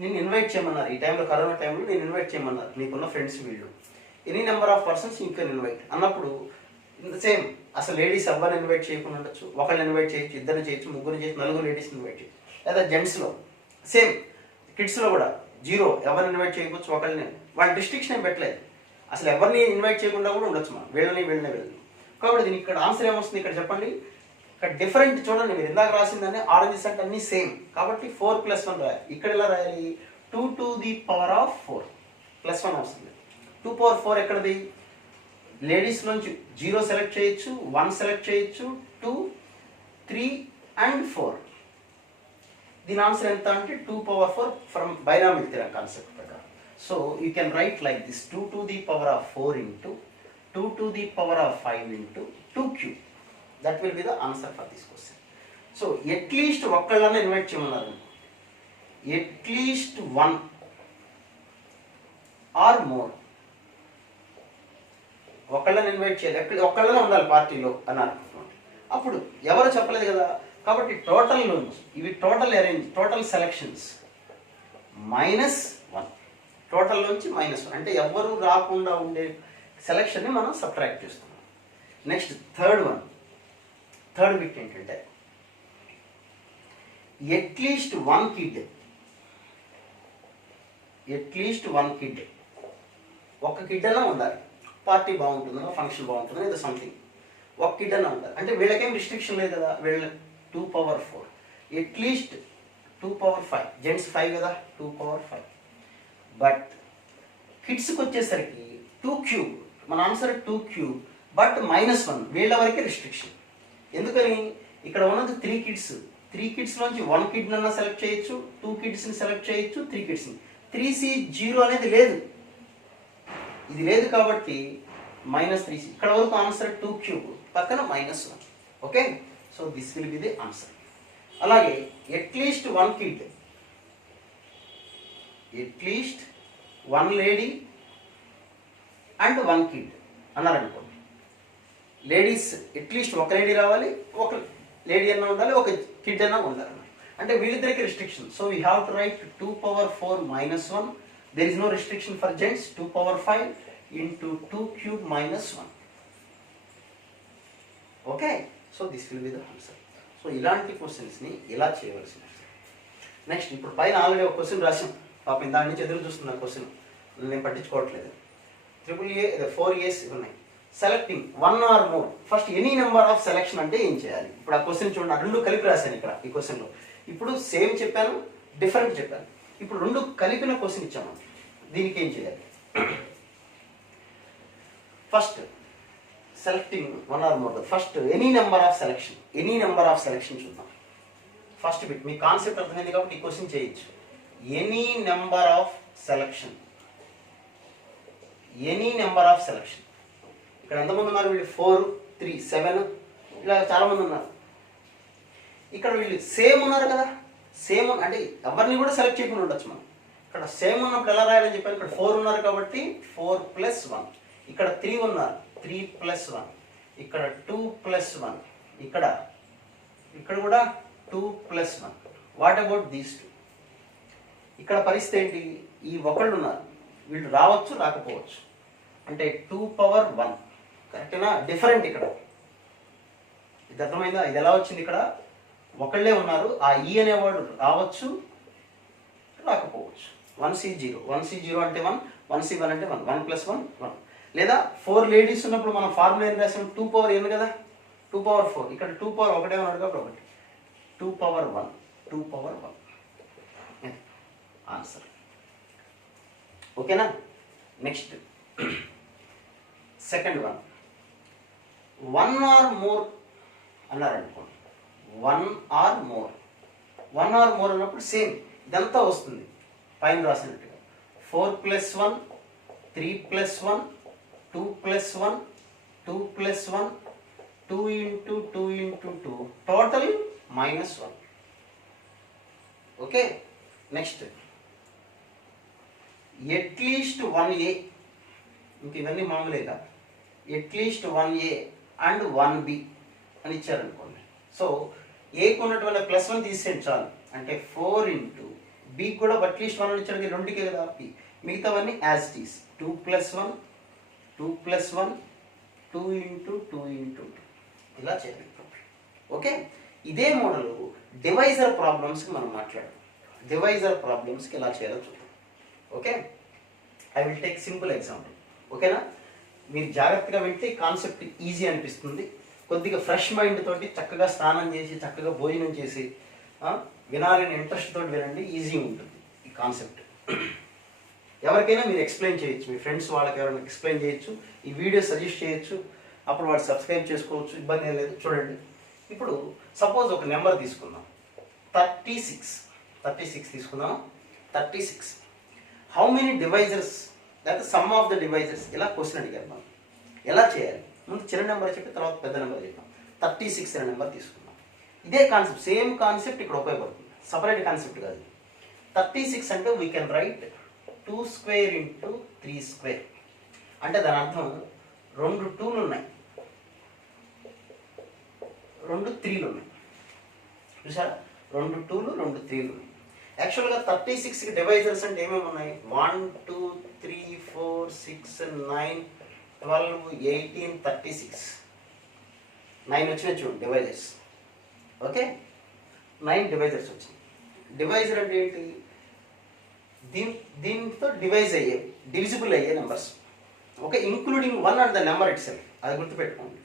నేను ఇన్వైట్ చేయమన్నారు. ఈ టైంలో కరోనా టైంలో నేను ఇన్వైట్ చేయమన్నారు. నీకున్న ఫ్రెండ్స్ వీళ్ళు. Any number of persons you can invite అన్నప్పుడు సేమ్ అసలు లేడీస్ ఎవరిని ఇన్వైట్ చేయకుండా ఉండొచ్చు. ఒకళ్ళని ఇన్వైట్ చేయొచ్చు, ఇద్దరిని చేయొచ్చు, ముగ్గురు చేయొచ్చు, 4 లేడీస్ని ఇన్వైట్ చేయొచ్చు. లేదా జెంట్స్లో సేమ్, కిడ్స్లో కూడా 0 ఎవరిని ఇన్వైట్ చేయవచ్చు. ఒకళ్ళని వాళ్ళ రిస్ట్రిక్షన్ ఏం పెట్టలేదు. అసలు ఎవరిని ఇన్వైట్ చేయకుండా కూడా ఉండొచ్చు మనం. వీళ్ళని కాబట్టి దీనికి ఇక్కడ ఆన్సర్ ఏమొస్తుంది ఇక్కడ చెప్పండి. ఇక్కడ డిఫరెంట్ చూడండి. మీరు ఇందాక రాసిందని ఆరెంజెస్ అంటే అన్నీ సేమ్ కాబట్టి 4+1 రాయాలి. ఇక్కడ ఎలా రాయాలి? 2 to the power of 4 +1 వస్తుంది. 2 power 4 ఎక్కడది? లేడీస్ నుంచి 0 సెలెక్ట్ చేయొచ్చు, 1 సెలెక్ట్ చేయొచ్చు, 2, 3 and 4. దీని ఆన్సర్ ఎంత అంటే 2 power 4 from binomial theorem concept ప్రకారం. So you can write like this 2 to the power of 4 into 2 to the power of 5 into 2 cube. That will be the answer for this question. So at least ఒక్కళ్ళని invite చేయమన్నారు. at least 1 or more ఒకళ్ళని invite చేయాలి. ఒక్కళ్ళనే ఉండాలి పార్టీలో అన్నారు. అప్పుడు ఎవరు చెప్పలేదు కదా కాబట్టి టోటల్ నుంచి ఇవి టోటల్ సెలెక్షన్స్ -1. టోటల్ నుంచి -1 అంటే ఎవరు రాకుండా ఉండే సెలెక్షన్ని మనం సబ్ట్రాక్ట్ చేస్తున్నాం. నెక్స్ట్ థర్డ్ బిట్ ఏంటంటే అట్లీస్ట్ 1 కిడ్ ఒక కిడ్ అన్నా ఉండాలి. పార్టీ బాగుంటుందో ఫంక్షన్ బాగుంటుందో ఏదో సంథింగ్ ఒక కిడ్ అన్నా ఉండాలి. అంటే వీళ్ళకేం రిస్ట్రిక్షన్ లేదు కదా. వీళ్ళ 2 power 4 అట్లీస్ట్ 2 power 5 జెంట్స్ 5 కదా 2 power 5. బట్ కిడ్స్కి వచ్చేసరికి 2 cube. మన ఆన్సర్ 2 cube బట్ -1 వీళ్ళ వరకే రిస్ట్రిక్షన్. ఎందుకని ఇక్కడ ఉన్నది 3 kids. 3 kids నుంచి 1 kid నన్నా సెలెక్ట్ చేయొచ్చు, 2 kidsని సెలెక్ట్ చేయొచ్చు, 3 kidsని. 3C0 అనేది లేదు. ఇది లేదు కాబట్టి -3C. ఇక్కడ వరకు ఆన్సర్ 2 cube పక్కన -1. Okay, so this will be the answer. అలాగే at least 1 kid, at least 1 lady and 1 kid అన్నారనుకోండి. లేడీస్ అట్లీస్ట్ ఒక లేడీ రావాలి, ఒక లేడీ అన్నా ఉండాలి, ఒక కిడ్ అన్నా ఉండాలి. అంటే వీళ్ళిద్దరికి restriction. So we have to write 2 power 4 -1. There is no restriction for gents. 2 power 5 into 2 cube -1. Okay, so this will be the answer. సో ఇలాంటి క్వశ్చన్స్ని ఇలా చేయవలసి ఉంటుంది. నెక్స్ట్ ఇప్పుడు పైన ఆల్రెడీ ఒక క్వశ్చన్ రాసాం. పాపం దాని నుంచి ఎదురు చూస్తున్న క్వశ్చన్ నేను పట్టించుకోవట్లేదు. AAA 4 A's ఉన్నాయి. Selecting 1 or more, first any number of selection అంటే ఏం చేయాలి? ఇప్పుడు ఆ క్వశ్చన్ చూడండి, ఆ రెండు కలిపి రాశాను ఇక్కడ ఈ క్వశ్చన్లో. ఇప్పుడు సేమ్ చెప్పాను, డిఫరెంట్ చెప్పాను. ఇప్పుడు రెండు కలిపిన క్వశ్చన్ ఇచ్చాము, దీనికి ఏం చేయాలి? First selecting 1 or more, first any number of selection చూద్దాం. ఫస్ట్ బిట్ మీ కాన్సెప్ట్ అర్థమైంది కాబట్టి ఈ క్వశ్చన్ చేయొచ్చు. ఎనీ నెంబర్ ఆఫ్ సెలెక్షన్, ఇక్కడ ఎంతమంది ఉన్నారు? వీళ్ళు 4, 3, 7 ఇలా చాలామంది ఉన్నారు. ఇక్కడ వీళ్ళు సేమ్ ఉన్నారు కదా, సేమ్ అంటే ఎవరిని కూడా సెలెక్ట్ చేయకుండా ఉండొచ్చు మనం. ఇక్కడ సేమ్ ఉన్నప్పుడు ఎలా రాయాలని చెప్పాను? ఇక్కడ 4 ఉన్నారు కాబట్టి 4 + 1, ఇక్కడ 3 ఉన్నారు 3 + 1, ఇక్కడ 2 + 1, ఇక్కడ కూడా 2 + 1. What about these 2? ఇక్కడ పరిస్థితి ఏంటి? ఈ ఒకళ్ళు ఉన్నారు, వీళ్ళు రావచ్చు రాకపోవచ్చు, అంటే 2 power 1 కరెక్టేనా? డిఫరెంట్ ఇక్కడ, ఇది అర్థమైందా? ఇది ఎలా వచ్చింది? ఇక్కడ ఒకళ్ళే ఉన్నారు, ఆ ఈ అనేవాడు రావచ్చు రాకపోవచ్చు. 1C0 అంటే 1, 1C1 అంటే 1, 1 + 1 1. లేదా 4 లేడీస్ ఉన్నప్పుడు మనం ఫార్ములా ఏం రాసాం? 2 power n కదా, 2 power 4. ఇక్కడ 2 power ఒకటే ఉన్నాడు కాబట్టి 2 power 1 ఆన్సర్. ఓకేనా? Next second one, 1 or more అన్నారనుకోండి. 1 or more అన్నప్పుడు సేమ్ ఇదంతా వస్తుంది పైన రాసినట్టుగా. 4 + 1, 3 + 1, 2 + 1, 2 + 1, 2 × 2 × 2, total -1. Okay. Next at least 1A, ఇంక ఇవన్నీ మామూలేగా. ఎట్లీస్ట్ 1A అండ్ 1B అని ఇచ్చారనుకోండి. సో ఏకు ఉన్నటువంటి +1 తీసేయండి చాలు, అంటే 4 × B కూడా అట్లీస్ట్ 1 అని ఇచ్చాడు, రెండుకే కదా B. మిగతావన్నీ యాజ్ ఇట్ ఈస్ 2 + 1, 2 + 1, 2 × 2 × 2 ఇలా చేయాలి. ఓకే. ఇదే మోడల్ డివైజర్ ప్రాబ్లమ్స్కి మనం మాట్లాడదాం. డివైజర్ ప్రాబ్లమ్స్కి ఎలా చేయాలో చూద్దాం. Okay. I will take simple example. ఓకేనా? మీరు జాగ్రత్తగా వింటే కాన్సెప్ట్ ఈజీ అనిపిస్తుంది. కొద్దిగా ఫ్రెష్ మైండ్ తోటి చక్కగా స్నానం చేసి చక్కగా భోజనం చేసి వినాలని ఇంట్రెస్ట్ తోటి వినండి, ఈజీ ఉంటుంది ఈ కాన్సెప్ట్. ఎవరికైనా మీరు ఎక్స్ప్లెయిన్ చేయొచ్చు, మీ ఫ్రెండ్స్ వాళ్ళకి ఎవరైనా ఎక్స్ప్లెయిన్ చేయొచ్చు, ఈ వీడియో సజెస్ట్ చేయొచ్చు, అప్పుడు వాడు సబ్స్క్రైబ్ చేసుకోవచ్చు, ఇబ్బంది ఏం లేదు. చూడండి, ఇప్పుడు సపోజ్ ఒక నెంబర్ తీసుకుందాం, 36 తీసుకుందాం. 36 హౌ మెనీ డివైజర్స్, లేకపోతే సమ్ ఆఫ్ ద డివైజర్స్, ఇలా క్వశ్చన్ అడిగారు మనం. ఎలా చేయాలి? ముందు చిన్న నెంబర్ చెప్పి తర్వాత పెద్ద నెంబర్ చెప్పాం. 36 అనే నెంబర్ తీసుకున్నాం. ఇదే కాన్సెప్ట్, సేమ్ కాన్సెప్ట్ ఇక్కడ ఉపయోగపడుతుంది, సపరేట్ కాన్సెప్ట్ కాదు. 36 అంటే వీ కెన్ రైట్ 2² × 3². అంటే దాని అర్థం 2 2లు ఉన్నాయి, 2 3లు ఉన్నాయి. చూసారా? 2 2లు 2 3లు ఉన్నాయి. యాక్చువల్గా 36కి డివైజర్స్ అంటే ఏమేమి ఉన్నాయి? 1 2 3 4 6 9 12 18 36 9 వచ్చినాయి చూడండి డివైజర్స్. ఓకే, 9 డివైజర్స్ వచ్చినాయి. డివైజర్ అంటే ఏంటి? దీంతో డివిజిబుల్ అయ్యే numbers. Okay, including 1 and the number it self, అది గుర్తుపెట్టుకోండి.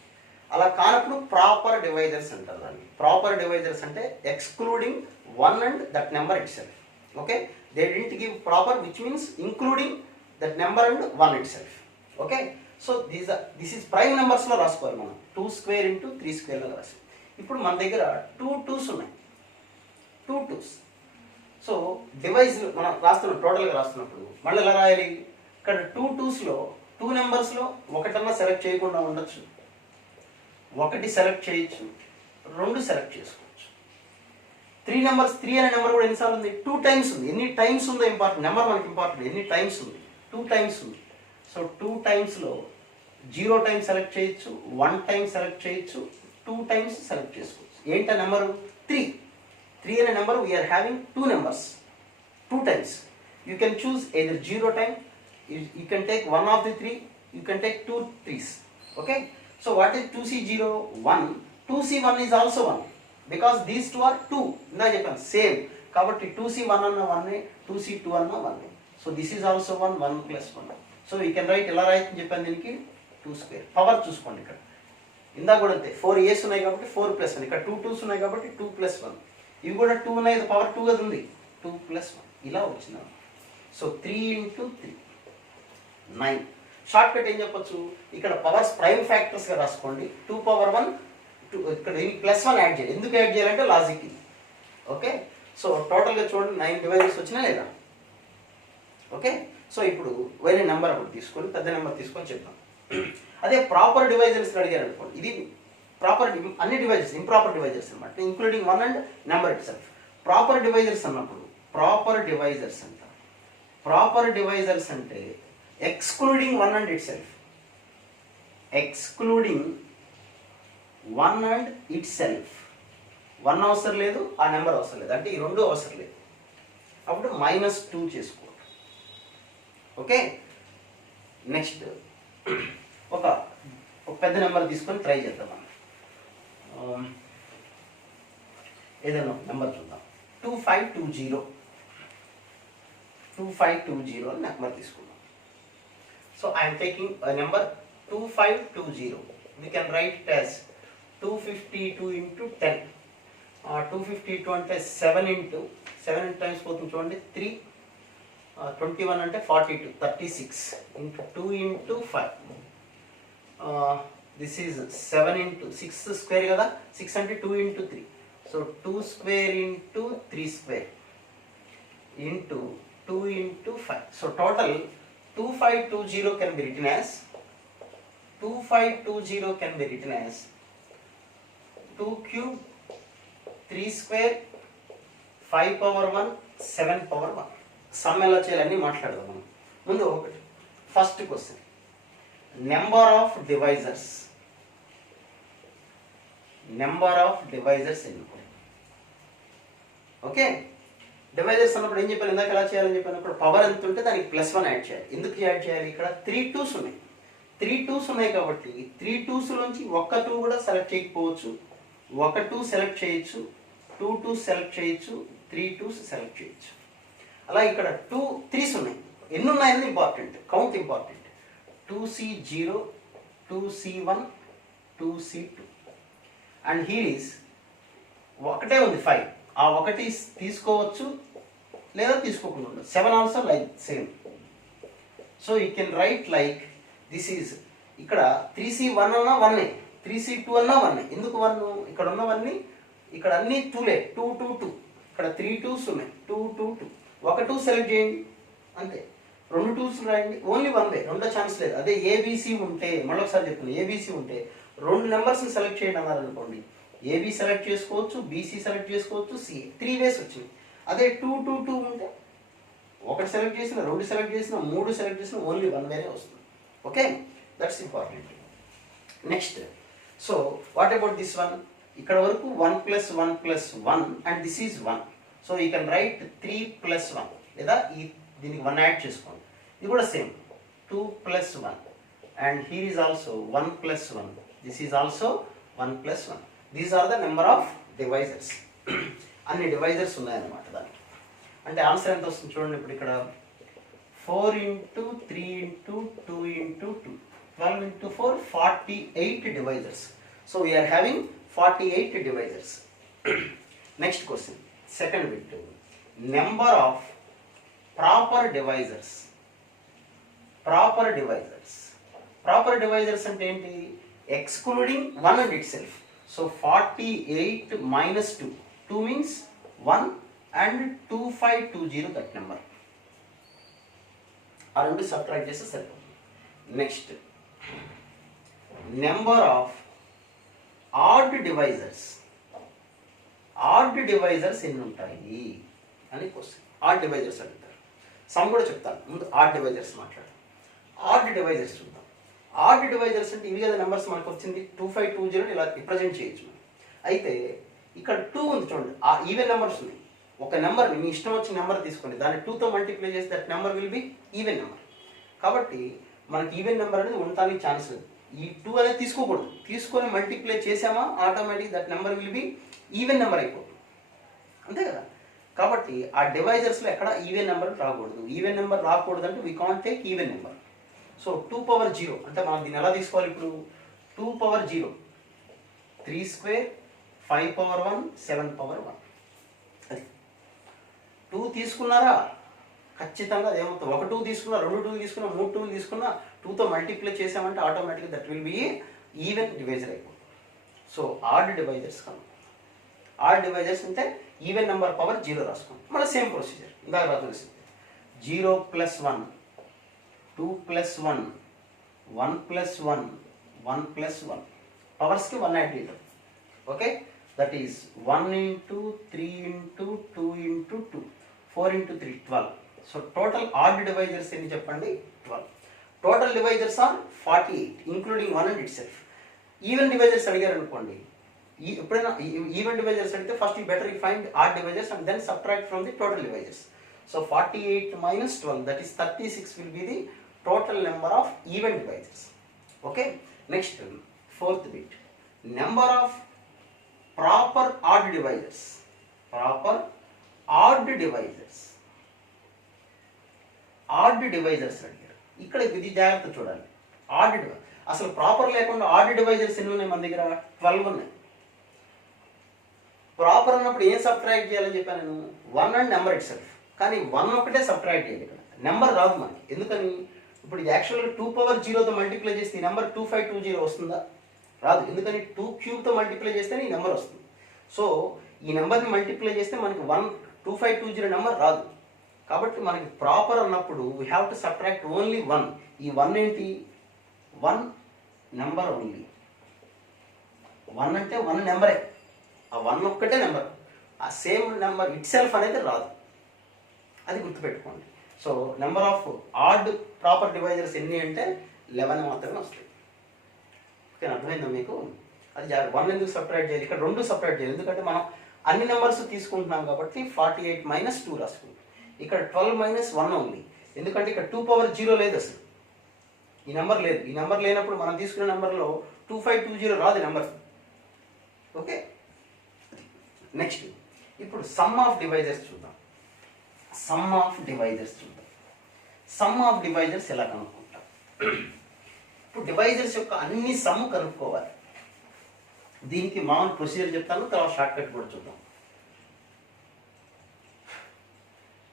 అలా కానప్పుడు ప్రాపర్ డివైజర్స్ అంటారు దాన్ని. ప్రాపర్ డివైజర్స్ అంటే excluding 1 and that number itself. Okay, they didn't give proper, which means including that number and 1 itself. Okay, so this is prime numbers లో రాసుకోవాలి మనం. 2² × 3² లో రాసి. ఇప్పుడు మన దగ్గర 2 2s ఉన్నాయి, 2 2s. సో డివైజ్ మనం రాస్తున్నాం, టోటల్గా రాస్తున్నప్పుడు మళ్ళీ ఎలా రాయాలి? ఇక్కడ 2 2స్లో 2 నెంబర్స్లో ఒకటన్నా సెలెక్ట్ చేయకుండా ఉండొచ్చు, ఒకటి సెలెక్ట్ చేయొచ్చు, 2 సెలెక్ట్ చేసుకోవచ్చు. 3 నెంబర్స్, 3 అనే నెంబర్ కూడా ఎన్నిసార్లు ఉంది? 2 టైమ్స్ ఉంది. ఎన్ని టైమ్స్ ఉందో ఇంపార్టెంట్, నెంబర్ మనకి ఇంపార్టెంట్. ఎన్ని టైమ్స్ ఉంది? 2 టైమ్స్ ఉంది. సో 2 టైమ్స్లో 0 టైమ్ సెలెక్ట్ చేయొచ్చు, 1 టైమ్ సెలెక్ట్ చేయొచ్చు, 2 టైమ్స్ సెలెక్ట్ చేసుకోవచ్చు. ఏంటా నెంబరు? 3 అనే number we are having 2 numbers 2 times. You can choose either 0 time, you can take 1 of the 3, you can take 2 3s. Okay, so what is 2C0? 1. 2C1 is also 1 because these two are 2. ఇందా చెప్పాను same, కాబట్టి 2C1 అన్న 1, 2C2 అన్న 1. So this is also 1, 1 plus 1. So we can write ఎలా రాయని చెప్పాను దీనికి 2 square. Power చూసుకోండి ఇక్కడ ఇందాక కూడా అంతే 4 A's ఉన్నాయి కాబట్టి 4 ప్లస్ 1, ఇక్కడ 2 2's ఉన్నాయి కాబట్టి 2 ప్లస్ 1, ఇవి కూడా 2 ఉన్నాయి, పవర్ 2 కదా ఉంది, 2 ప్లస్ 1 ఇలా వచ్చింది. సో 3 × 3 9. షార్ట్ కట్ ఏం చెప్పొచ్చు, ఇక్కడ పవర్స్ ప్రైమ్ ఫ్యాక్టర్స్గా రాసుకోండి. 2 పవర్ 1 ఇక్కడ ప్లస్ 1 యాడ్ చేయాలి. ఎందుకు యాడ్ చేయాలంటే లాజిక్ ఇది. ఓకే, సో టోటల్గా చూడండి 9 డివైజెస్ వచ్చినా లేదా. ఓకే, సో ఇప్పుడు వేరే నెంబర్ ఒకటి తీసుకొని పెద్ద నెంబర్ తీసుకొని చెప్తాం. అదే ప్రాపర్ డివైజర్స్ అడిగారు అనుకోండి, ఇది ప్రాపర్ అన్ని డివైజెస్ ఇంప్రాపర్ డివైజర్స్ అనమాట, including 1 and number it self. Proper divisors అన్నప్పుడు ప్రాపర్ డివైజర్స్ అంటారు. ప్రాపర్ డివైజర్స్ అంటే excluding 1 and it self, excluding 1 and it self. 1 అవసరం లేదు, ఆ నెంబర్ అవసరం లేదు, అంటే ఈ రెండు అవసరం లేదు. అప్పుడు -2 చేసుకోండి. ఓకే, నెక్స్ట్ ఒక పెద్ద నెంబర్ తీసుకొని ట్రై చేద్దాం మనం. ఏదైనా నెంబర్ చూద్దాం. 2520 అని నెంబర్ తీసుకుందాం. So I'm taking number 2520. We can write it as 252 × 10. 252 అంటే 7 టైమ్స్ పోతుంది చూడండి, 3. 21 అంటే 42, 36 × 2 × 5. దిస్ ఈజ్ 7 × 6 స్క్వేర్ కదా, 6 అంటే 2 × 3. So 2 square × 3 square × 2 × 5. So total 2520 can be written as 2 cube 3 square 5 power 1 7 power 1. Some ఎలా చేయాలని మాట్లాడదాం మనం. ముందు ఒకటి first question, number of divisors ఎన్ని? ఓకే, డివైజర్స్ అన్నప్పుడు ఏం చెప్పాను, ఇందాక ఎలా చేయాలని చెప్పినప్పుడు పవర్ ఎంత ఉంటే దానికి +1 యాడ్ చేయాలి. ఎందుకు యాడ్ చేయాలి, ఇక్కడ 3 2's ఉన్నాయి. 3 2's ఉన్నాయి కాబట్టి 3 2's నుంచి ఒక్క 2 కూడా సెలెక్ట్ చేయకపోవచ్చు, ఒక 2 సెలెక్ట్ చేయొచ్చు, 2 2's సెలెక్ట్ చేయొచ్చు, 3 2's సెలెక్ట్ చేయొచ్చు. అలా ఇక్కడ 2 3's ఉన్నాయి. ఎన్ని ఉన్నాయని important, count important. 2C0, 2C1, 2C2 and here is ఒకటే ఉంది 5. ఆ ఒకటి తీసుకోవచ్చు లేదా తీసుకోకుండా ఉండదు. 7 also like same. So you can write like this is, ఇక్కడ 3C1 అన్నా 1, 3C2 అన్నా 1. ఎందుకు 1? ఇక్కడ ఉన్నవన్నీ ఇక్కడ అన్ని 2లే, 2 2 2. ఇక్కడ 3 2's ఉన్నాయి, 2 2 2. ఒక 2 సెలెక్ట్ చేయండి అంతే. 2 2's రాయండి, ఓన్లీ 1 వే, రెండో ఛాన్స్ లేదు. అదే ఏబీసీ ఉంటే, మళ్ళొకసారి చెప్తున్నాను, ఏబీసీ ఉంటే 2 నెంబర్స్ని సెలెక్ట్ చేయండి అన్నారు అనుకోండి, ఏబీ సెలెక్ట్ చేసుకోవచ్చు, బీసీ సెలెక్ట్ చేసుకోవచ్చు, సి 3 వేస్ వచ్చినాయి. అదే 2 2 2 ఉంటే ఒకటి సెలెక్ట్ చేసిన, 2 సెలెక్ట్ చేసిన, 3 సెలెక్ట్ చేసిన, ఓన్లీ 1 వేరే వస్తుంది. Okay, that's important. Next, so what about this one? ఇక్కడ వరకు 1 + 1 + 1 and this is 1. So you can right 3 + 1, లేదా దీనికి 1 యాడ్ చేసుకోండి. ఇది కూడా same, 2 + 1 and here is also 1 + 1. This is also 1 + 1. These are the number of divisors. అన్ని divisors ఉన్నాయన్నమాట దానికి. అంటే ఆన్సర్ ఎంత వస్తుంది చూడండి. ఇప్పుడు ఇక్కడ 4 × 3 × 2 × 2 12 × 4 48 divisors. So we are having 48 divisors. Next question, second bit, number of proper divisors. Proper divisors అంటే ఏంటి? Excluding 1 and itself. So 48 minus 2. 2 means 1 and 2520 that number. ఆ రెండు సబ్ట్రాక్ట్ చేస్తే సరిపోతుంది. Next, number of odd divisors. Odd divisors ఎన్ని ఉంటాయి అని question. Odd divisors అడుగుతారు. సమ్ కూడా చెప్తాను, ముందు ఆడ్ డివైజర్స్ మాట్లాడతాం. ఆడ్ డివైజర్స్ చూద్దాం. ఆడ్ డివైజర్స్ అంటే ఇవి కదా నెంబర్స్ మనకు వచ్చింది 2520 ఇలా రిప్రజెంట్ చేయొచ్చు మనం. అయితే ఇక్కడ 2 ఉంది చూడండి, ఆ ఈవెన్ నెంబర్స్ ఉన్నాయి. ఒక నెంబర్ని మీ ఇష్టం వచ్చిన నెంబర్ తీసుకోండి, దాన్ని 2తో మల్టిప్లై చేసి that number will be even number. కాబట్టి మనకి ఈవెన్ నెంబర్ అనేది ఉండటానికి ఛాన్స్ లేదు. ఈ 2 అనేది తీసుకోకూడదు. తీసుకొని మల్టిప్లై చేసామా automatic that number will be even number అయిపోతుంది, అంతే కదా. కాబట్టి ఆ డివైజర్స్లో ఎక్కడ ఈవెన్ నెంబర్ రాకూడదు. ఈవెన్ నెంబర్ రాకూడదు అంటే we can't take even number. So 2 అంటే మనం దీన్ని ఎలా తీసుకోవాలి ఇప్పుడు? 2 3 స్క్వేర్ 5 7 అది 2 తీసుకున్నారా ఖచ్చితంగా అదేమవుతుంది, 1 2 తీసుకున్నా, 2 2 తీసుకున్నా, 3 2 తీసుకున్నా, 2తో మల్టిప్లై చేసామంటే ఆటోమేటిక్గా that will be even divisor అయిపోతుంది. సో ఆడ్ డివైజర్స్ కనుక ఆడ్ డివైజర్స్ అంటే ఈవెన్ నెంబర్ పవర్ 0 రాసుకోండి. మళ్ళీ సేమ్ ప్రొసీజర్ ఇందాక రాసి 0 + 1 2 + 1 1 + 1 1 + 1 పవర్స్కి 1 యాడ్ చేయడం. Okay, that is 1 × 3 × 2 × 2 4 × 3 12. So total odd divisors ఎన్ని చెప్పండి? 12. Total divisors are 48 including 1 and itself. Even divisors అడిగారు అనుకోండి, ఎప్పుడైనా ఈవెన్ డివైజర్స్ అడిగితే first you better you find odd divisors and then subtract from the total divisors. So 48 - 12 that is 36 will be the total number of even divisors. Okay, next fourth bit, number of proper odd divisors. Proper odd divisors. Odd divisors అడిగారు. ఇక్కడ ఇది జాగ్రత్త చూడాలి. Add అసలు proper లేకుండా add divisors ఎన్ని ఉన్నాయి మన దగ్గర? 12 ఉన్నాయి. ప్రాపర్ ఉన్నప్పుడు ఏం సబ్ట్రాక్ట్ చేయాలని చెప్పాను నేను? 1 and నెంబర్ ఇట్ సెల్ఫ్. కానీ 1 ఒకటే సబ్ట్రాక్ట్ చేయాలి, ఇక్కడ నెంబర్ రాదు మనకి. ఎందుకని? ఇప్పుడు ఇది యాక్చువల్గా 2 × మల్టిప్లై చేస్తే ఈ నెంబర్ 2520 వస్తుందా? రాదు. ఎందుకని? 2³ మల్టిప్లై చేస్తేనే ఈ నెంబర్ వస్తుంది. సో ఈ నెంబర్ని మల్టిప్లై చేస్తే మనకి 2520 నెంబర్ రాదు. కాబట్టి మనకి ప్రాపర్ అన్నప్పుడు we have to subtract only 1. ఈ 1 ఏంటి? 1 నెంబర్ ఓన్లీ. 1 అంటే 1 నెంబరే, ఆ 1 ఒక్కటే నెంబర్. ఆ సేమ్ నెంబర్ ఇట్ సెల్ఫ్ అనేది రాదు, అది గుర్తుపెట్టుకోండి. So number of add proper divisors ఎన్ని అంటే 11 మాత్రమే వస్తాయి. ఓకే, అర్థమైందా మీకు? అది 1 ఎందుకు సపరేట్ చేయాలి? ఇక్కడ 2 సపరేట్ చేయాలి, ఎందుకంటే మనం అన్ని నెంబర్స్ తీసుకుంటున్నాం కాబట్టి 48 - 2 రాసుకుంటాం. ఇక్కడ 12 - 1 ఉంది, ఎందుకంటే ఇక్కడ 2 లేదు, అసలు ఈ నెంబర్ లేదు. ఈ నెంబర్ లేనప్పుడు మనం తీసుకున్న నెంబర్లో 2520 రాదు నెంబర్. ఓకే, నెక్స్ట్ ఇప్పుడు సమ్ ఆఫ్ డివైజర్స్ చూద్దాం. సమ్ ఆఫ్ డివైజర్స్ ఎలా కనుక్కుంటాం? ఇప్పుడు డివైజర్స్ యొక్క అన్ని సమ్ కనుక్కోవాలి. దీనికి మామూలు ప్రొసీజర్ చెప్తాను, తర్వాత షార్ట్ కట్ కూడా చూద్దాం.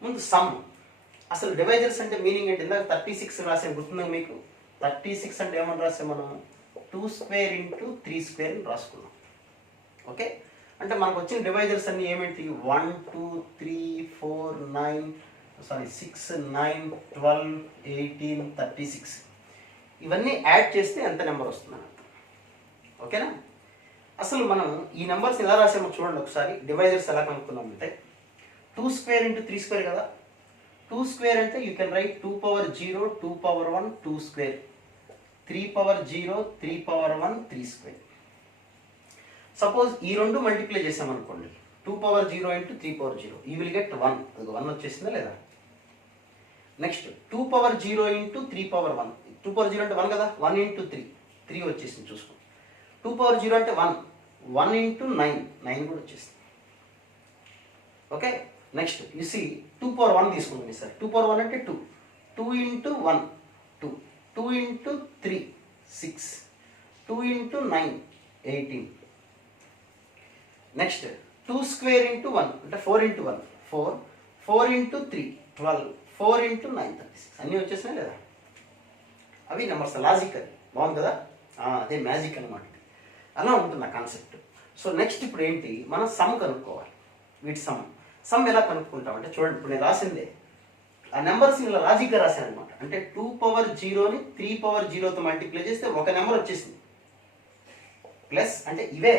ముందు సమ్. అసలు డివైజర్స్ అంటే మీనింగ్ ఏంటి? ఇందాక 36 రాసాను, గుర్తుందా మీకు? 36 అంటే ఏమని రాసాం మనం? 2² × 3² అని రాసుకున్నాం. ఓకే, అంటే మనకు వచ్చిన డివైజర్స్ అన్ని ఏమిటి? 1 2 3 4 9 6 9 12 18 36. ఇవన్నీ యాడ్ చేస్తే ఎంత నెంబర్ వస్తుంది అన్నట్టు. ఓకేనా? అసలు మనం ఈ నెంబర్స్ ఎలా రాసామో చూడండి ఒకసారి. డివైజర్స్ ఎలా కనుక్కున్నామంటే 2² × 3² కదా. 2² అంటే యూ కెన్ రైట్ 2 × 0 2 × 1 2², 3 × 0 3 × 1 3². సపోజ్ ఈ రెండు మల్టిప్లై చేసామనుకోండి, 2 × 0 × 3 × 0, యూ విల్ గెట్ 1. అది 1 వచ్చేసిందా లేదా? నెక్స్ట్ 2 × 0 × 3 × 1. 2 × 0 అంటే 1 కదా, 1 × 3 3 వచ్చేసింది చూసుకో. 2 × 0 అంటే 1 1 × 9 9 కూడా వచ్చేసింది. ఓకే, నెక్స్ట్ యూ సీ 2 × 1 తీసుకుంటుంది సార్. 2 × 1 అంటే 2 2 × 1 2 2 × 3 6 2 × 9 18. నెక్స్ట్ 2² × 1 అంటే 4 × 1 4 4 × 3 12 4 × 9 36. అన్నీ వచ్చేసినాయి లేదా? అవి నెంబర్స్ లాజిక్. అది బాగుంది కదా, అదే మ్యాజిక్ అనమాట. అలా ఉంటుంది ఆ కాన్సెప్ట్. సో నెక్స్ట్ ఇప్పుడు ఏంటి? మనం సమ్ కనుక్కోవాలి. వీటి సమ్ ఎలా కనుక్కుంటాం అంటే చూడండి, ఇప్పుడు నేను రాసిందే ఆ నెంబర్స్ ఇలా లాజిక్గా రాశాను అనమాట. అంటే 2 × 0ని 3 × 0తో మల్టిప్లై చేస్తే ఒక నెంబర్ వచ్చేసింది. ప్లస్ అంటే ఇవే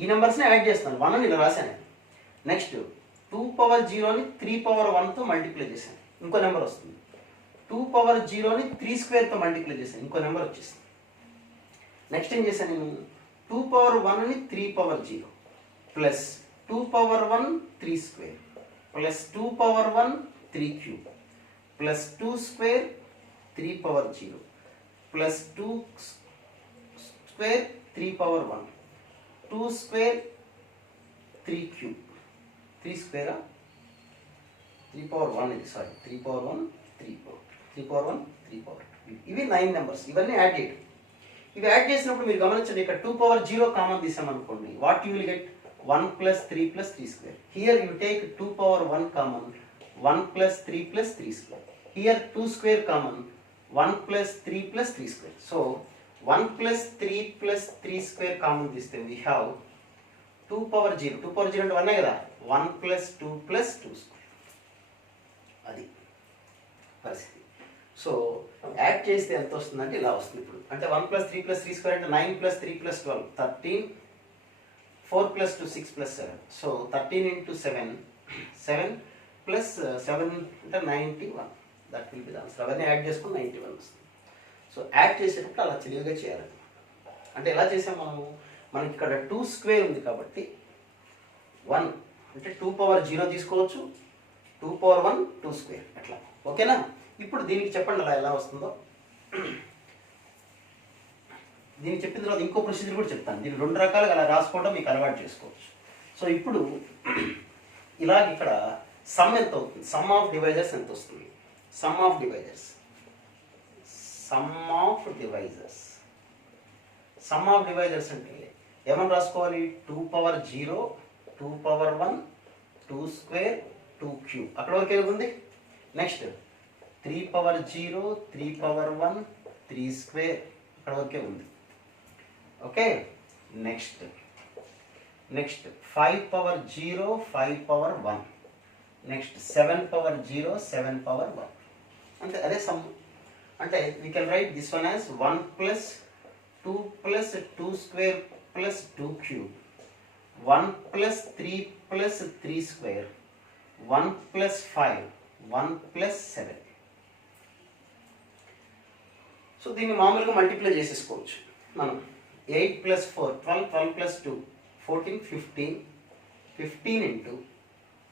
ఈ నెంబర్స్ని యాడ్ చేస్తాను, 1 అని ఇలా రాశాను. నెక్స్ట్ 2 × 0ని 3 × 1తో మల్టిప్లై చేశాను, ఇంకో నెంబర్ వస్తుంది. 2 × 0ని 3² మల్టిప్లై చేశాను, ఇంకో నెంబర్ వచ్చేసింది. నెక్స్ట్ ఏం చేశాను నేను? 2 × 1ని 3 × 0 plus 2 × 1 3² plus 2 × 1 3³ plus 2² 3 × 0 plus 2² 3 × 1 2² 3³ 3² 3 power 1 ఇది sorry 3 power 1 3 power 3 power 1 3 power 2 ఇవి 9 నెంబర్స్. ఇవన్నీ యాడ్ చేయడం. ఇవి యాడ్ చేసినప్పుడు మీరు గమనించండి, ఇక్కడ 2 power 0 కామన్ తీసామనుకోండి, what you will get 1 plus 3 plus 3 square. Here you take 2 power 1 common, 1 plus 3 plus 3 square. Here 2 square common, 1 plus 3 plus 3 square. So 1 plus 3 plus 3 square common this time we have 2 power 0. 2 power 0 అంటే 1 కదా, 1 plus 2 plus 2 square. అది పరిస్థితి. So add చేస్తే ఎంత వస్తుందంటే ఇలా వస్తుంది. ఇప్పుడు అంటే 1 plus 3 plus 3 square అంటే 9 plus 3 plus 12 13, 4 plus 2 6 plus 7. So 13 into 7, 7 plus 7 అంటే 91. That will be the answer. అవన్నీ యాడ్ చేసుకుని 91 వస్తుంది. సో యాడ్ చేసేటప్పుడు అలా తెలివిగా చేయాలి. అంటే ఎలా చేసాం మనకి ఇక్కడ 2 స్క్వేర్ ఉంది కాబట్టి 1 అంటే 2 power 0 తీసుకోవచ్చు, 2 power 1 2 స్క్వేర్ అట్లా. ఓకేనా? ఇప్పుడు దీనికి చెప్పండి అలా ఎలా వస్తుందో. దీనికి చెప్పిన తర్వాత ఇంకో ప్రొసీజర్ కూడా చెప్తాను. దీన్ని 2 రకాలుగా అలా రాసుకోవడం మీకు అలవాటు చేసుకోవచ్చు. సో ఇప్పుడు ఇలాగ ఇక్కడ సమ్ ఎంత అవుతుంది, సమ్ ఆఫ్ డివైజర్స్ ఎంత వస్తుంది, some of divisors, sum of divisors, sum of divisors అంటే ఏమని రాసుకోవాలి, 2 power 0, 2 power 1, 2 square, 2 cube అక్కడ వరకు ఏముంది. నెక్స్ట్ 3 power 0, 3 power 1, 3 square అక్కడ వరకే ఉంది. Okay, next 5 power 0, 5 power 1, next 7 power 0, 7 power 1. అంటే అదే సమ్. అంటే we can write this one as 1 plus 2 plus 2 square plus 2 cube, 1 plus 3 plus 3 square, 1 plus 5, 1 plus 7. So దీన్ని మామూలుగా మల్టిప్లై చేసేసుకోవచ్చు మనం. 8 plus 4 12, 12 plus 2 14, 15, 15 into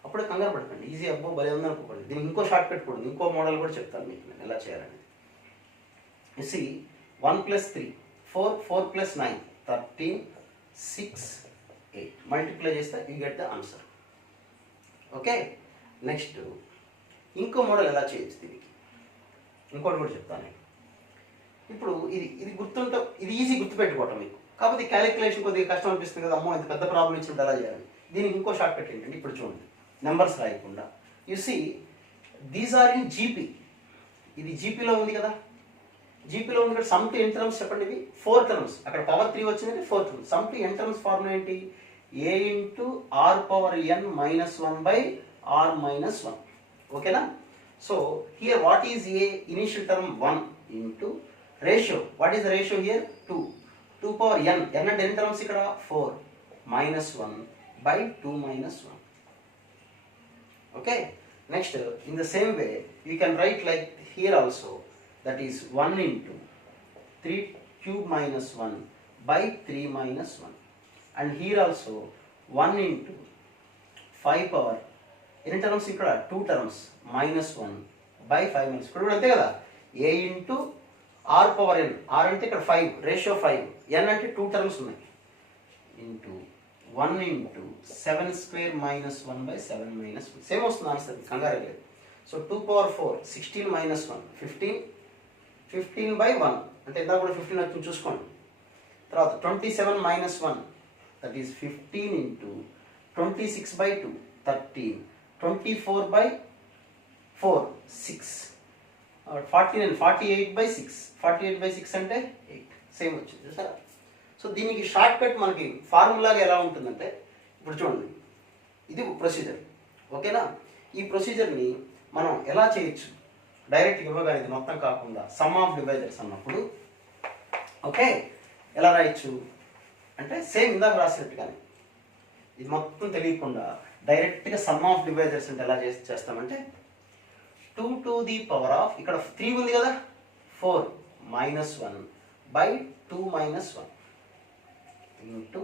అప్పుడే కంగారు పడకండి, ఈజీ అబ్బో భలే ఉందనుకోండి. దీనికి ఇంకో షార్ట్ కట్ కూడా, ఇంకో మోడల్ కూడా చెప్తాను మీకు నేను ఎలా చేయాలని. సి 1 plus 3 4, 4 plus 9 13, 6, 8 మల్టిప్లై చేస్తే you get the answer. Okay, next ఇంకో మోడల్ ఎలా చేయొచ్చు దీనికి, ఇంకోటి కూడా చెప్తాను నేను. ఇప్పుడు ఇది గుర్తుంటే ఇది ఈజీ గుర్తుపెట్టుకోవటం మీకు. కాకపోతే క్యాలిక్యులేషన్ కొద్దిగా కష్టం అనిపిస్తుంది కదా, అమ్మో ఇంత పెద్ద ప్రాబ్లం ఇచ్చినట్టు ఎలా చేయాలి. దీనికి ఇంకో షార్ట్ కట్ ఏంటంటే, ఇప్పుడు చూడండి నెంబర్స్ రాయకుండా, you see these are in GP. ఇది జీపీలో ఉంది కదా, జీపీలో ఉంది కదా. సమ్ టు ఎన్ టర్మ్స్ చెప్పండి, ఇవి 4 terms. అక్కడ పవర్ 3 వచ్చిందంటే 4 terms. Sum to n terms formula ఏంటి, a into r power n minus 1 by r minus 1. ఓకేనా? So here what is a, initial term 1 into ratio. What is the ratio here 2. 2 power n, n అంటే ఎన్ని terms ఇక్కడ 4 minus 1 by 2 minus 1. Okay, next in the same way you can write like here also, that is 1 into 3 cube minus 1 by 3 minus 1, and here also 1 into 5 power ఎన్ని terms ఇక్కడ 2 terms minus 1 by 5 minus ఇక్కడ కూడా అంతే కదా. a into r power n, r అంటే ఇక్కడ 5 ratio 5, n అంటే 2 terms ఉన్నాయి, into 1 into 7 square minus 1 by 7 minus 1. Same వస్తుంది ఆన్సర్, కంగారు లేదు. సో 2 power 4 16 minus 1 15, 15 by 1 అంటే ఇందాక కూడా 15 వచ్చింది చూసుకోండి. తర్వాత 27 minus 1 that is 15 into 26 by 2 13, 24 by 4 6, 14 and 48 by 6, 48 by 6 అంటే 8. సేమ్ వచ్చింది చూసారా. సో దీనికి షార్ట్ కట్ మనకి ఫార్ములాగా ఎలా ఉంటుందంటే, ఇప్పుడు చూడండి ఇది ప్రొసీజర్. ఓకేనా? ఈ ప్రొసీజర్ని మనం ఎలా చేయొచ్చు, డైరెక్ట్ ఇవ్వగానే ఇది మొత్తం కాకుండా సమ్ ఆఫ్ డివైజర్స్ అన్నప్పుడు ఓకే ఎలా రాయొచ్చు అంటే, సేమ్ ఇందాక రాసినట్టుగానే ఇది మొత్తం తెలియకుండా డైరెక్ట్గా సమ్ ఆఫ్ డివైజర్స్ అంటే ఎలా చేస్తామంటే, 2 to the power of ఇక్కడ 3 ఉంది కదా, 4 minus 1 by 2 minus 1 into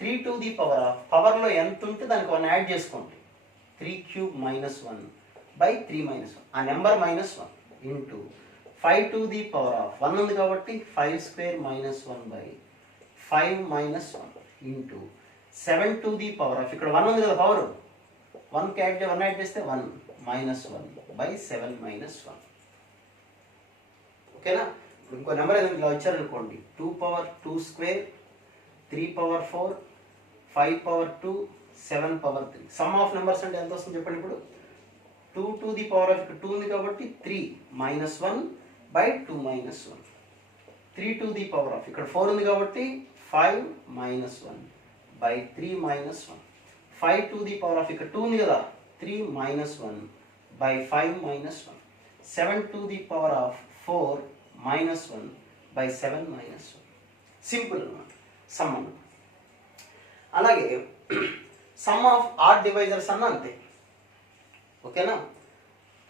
3 to the power of, పవర్లో ఎంత ఉంటే దానికి 1 యాడ్ చేసుకోండి, 3 cube minus 1 by 3 minus 1 ఆ number minus 1 into 5 to the power of 1 ఉంది కాబట్టి 5 square minus 1 by 5 minus 1 into 7 to the power of ఇక్కడ 1 ఉంది కదా పవర్, 1 యాడ్ చేస్తే 1 7 minus 1. ఓకేనా? ఇప్పుడు ఇంకో నెంబర్ ఏదైనా ఇలా ఇచ్చారనుకోండి, 2 power 2 square, 3 power 4, 5 power 2, 7 power 3. Some of numbers అంటే ఎంత వస్తుంది చెప్పండి ఇప్పుడు? 2 to the power of 2 ఉంది కాబట్టి 3 minus 1 by 2 minus 1. 3 to the power of ఇక్కడ 4 ఉంది కాబట్టి 5 minus 1 by 3 minus 1. 5 to the power of ఇక్కడ 2 ఉంది కదా, 3 minus 1 by 5 minus 1. 7 to the power of 4 minus 1 by 7 minus 1. Simple అన్నమాట సమ్ అన్నమాట. అలాగే సమ్ ఆఫ్ ఆడ్ డివైజర్స్ అన్న అంతే. ఓకేనా?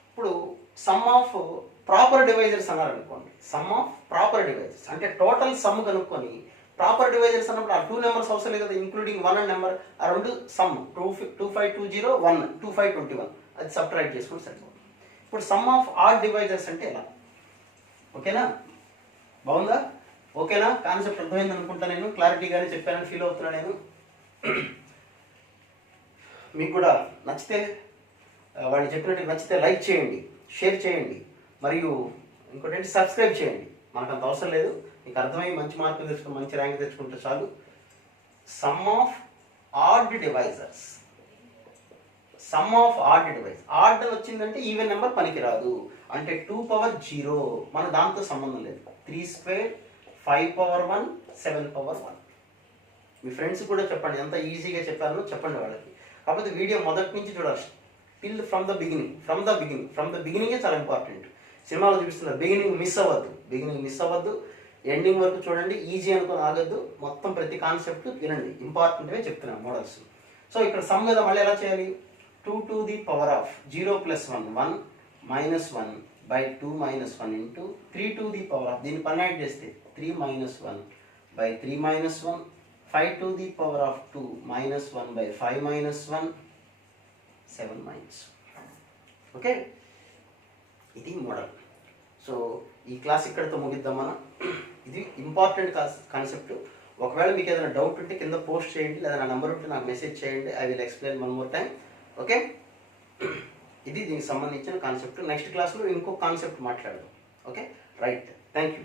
ఇప్పుడు సమ్ ఆఫ్ ప్రాపర్ డివైజర్స్ అన్నారు అనుకోండి, సమ్ ఆఫ్ ప్రాపర్ డివైజర్స్ అంటే టోటల్ సమ్ కనుక్కొని ప్రాపర్ డివైజర్స్ అన్నప్పుడు ఆ 2 నెంబర్స్ అవసరం లేదు కదా, ఇంక్లూడింగ్ 1 అండ్ నెంబర్, ఆ రెండు సమ్ 2520 1 2521 అది సబ్ట్రాక్ట్ చేసుకుని సరిపోతుంది. ఇప్పుడు సమ్ ఆఫ్ ఆడ్ డివైజర్స్ అంటే ఎలా? ఓకేనా? బాగుందా? ఓకేనా? కాన్సెప్ట్ అర్థమైంది అనుకుంటా, నేను క్లారిటీగానే చెప్పానని ఫీల్ అవుతున్నా నేను. మీకు కూడా నచ్చితే వాళ్ళు చెప్పినట్టు నచ్చితే లైక్ చేయండి, షేర్ చేయండి, మరియు ఇంకోటి సబ్స్క్రైబ్ చేయండి. మనకు అంత అవసరం లేదు, మీకు అర్థమై మంచి మార్కులు తెచ్చుకుని మంచి ర్యాంక్ తెచ్చుకుంటే చాలు. Sum of odd divisors, sum of odd divide, odd వచ్చిందంటే ఈవెన్ నెంబర్ పనికిరాదు, అంటే 2 power 0 మన దాంతో సంబంధం లేదు. 3 square, 5 power 1, 7 power 1. మీ ఫ్రెండ్స్ కూడా చెప్పండి, ఎంత ఈజీగా చెప్పారో చెప్పండి వాళ్ళకి. కాకపోతే వీడియో మొదటి నుంచి చూడాలి, టిల్ ఫ్రమ్ ద బిగినింగే చాలా ఇంపార్టెంట్. సినిమాలో చూపిస్తున్నారు, బిగినింగ్ మిస్ అవ్వద్దు, ఎండింగ్ వరకు చూడండి. ఈజీ అనుకుని ఆగద్దు, మొత్తం ప్రతి కాన్సెప్ట్ వినండి, ఇంపార్టెంట్వే చెప్తున్నాను మోడల్స్. సో ఇక్కడ సమ్ కదా మళ్ళీ ఎలా చేయాలి? 2 to the power of 0 plus 1 1 minus 1 by 2 minus 1 into 3 to the power of, దీన్ని పని యాడ్ చేస్తే 3 minus 1 by 3 minus 1, 5 to the power of 2 minus 1 by 5 minus 1, 7 minus 1. Okay, ఇది మోడల్. సో ఈ క్లాస్ ఇక్కడితో ముగిద్దాం మనం. ఇది ఇంపార్టెంట్ కాన్సెప్ట్. ఒకవేళ మీకు ఏదైనా డౌట్ ఉంటే కింద పోస్ట్ చేయండి, లేదా నా నెంబర్ ఉంటే నాకు మెసేజ్ చేయండి. I will explain one more time. Okay, ఇది దీనికి సంబంధించిన కాన్సెప్ట్. నెక్స్ట్ క్లాస్లో ఇంకో కాన్సెప్ట్ మాట్లాడదాం. Okay, right, thank you.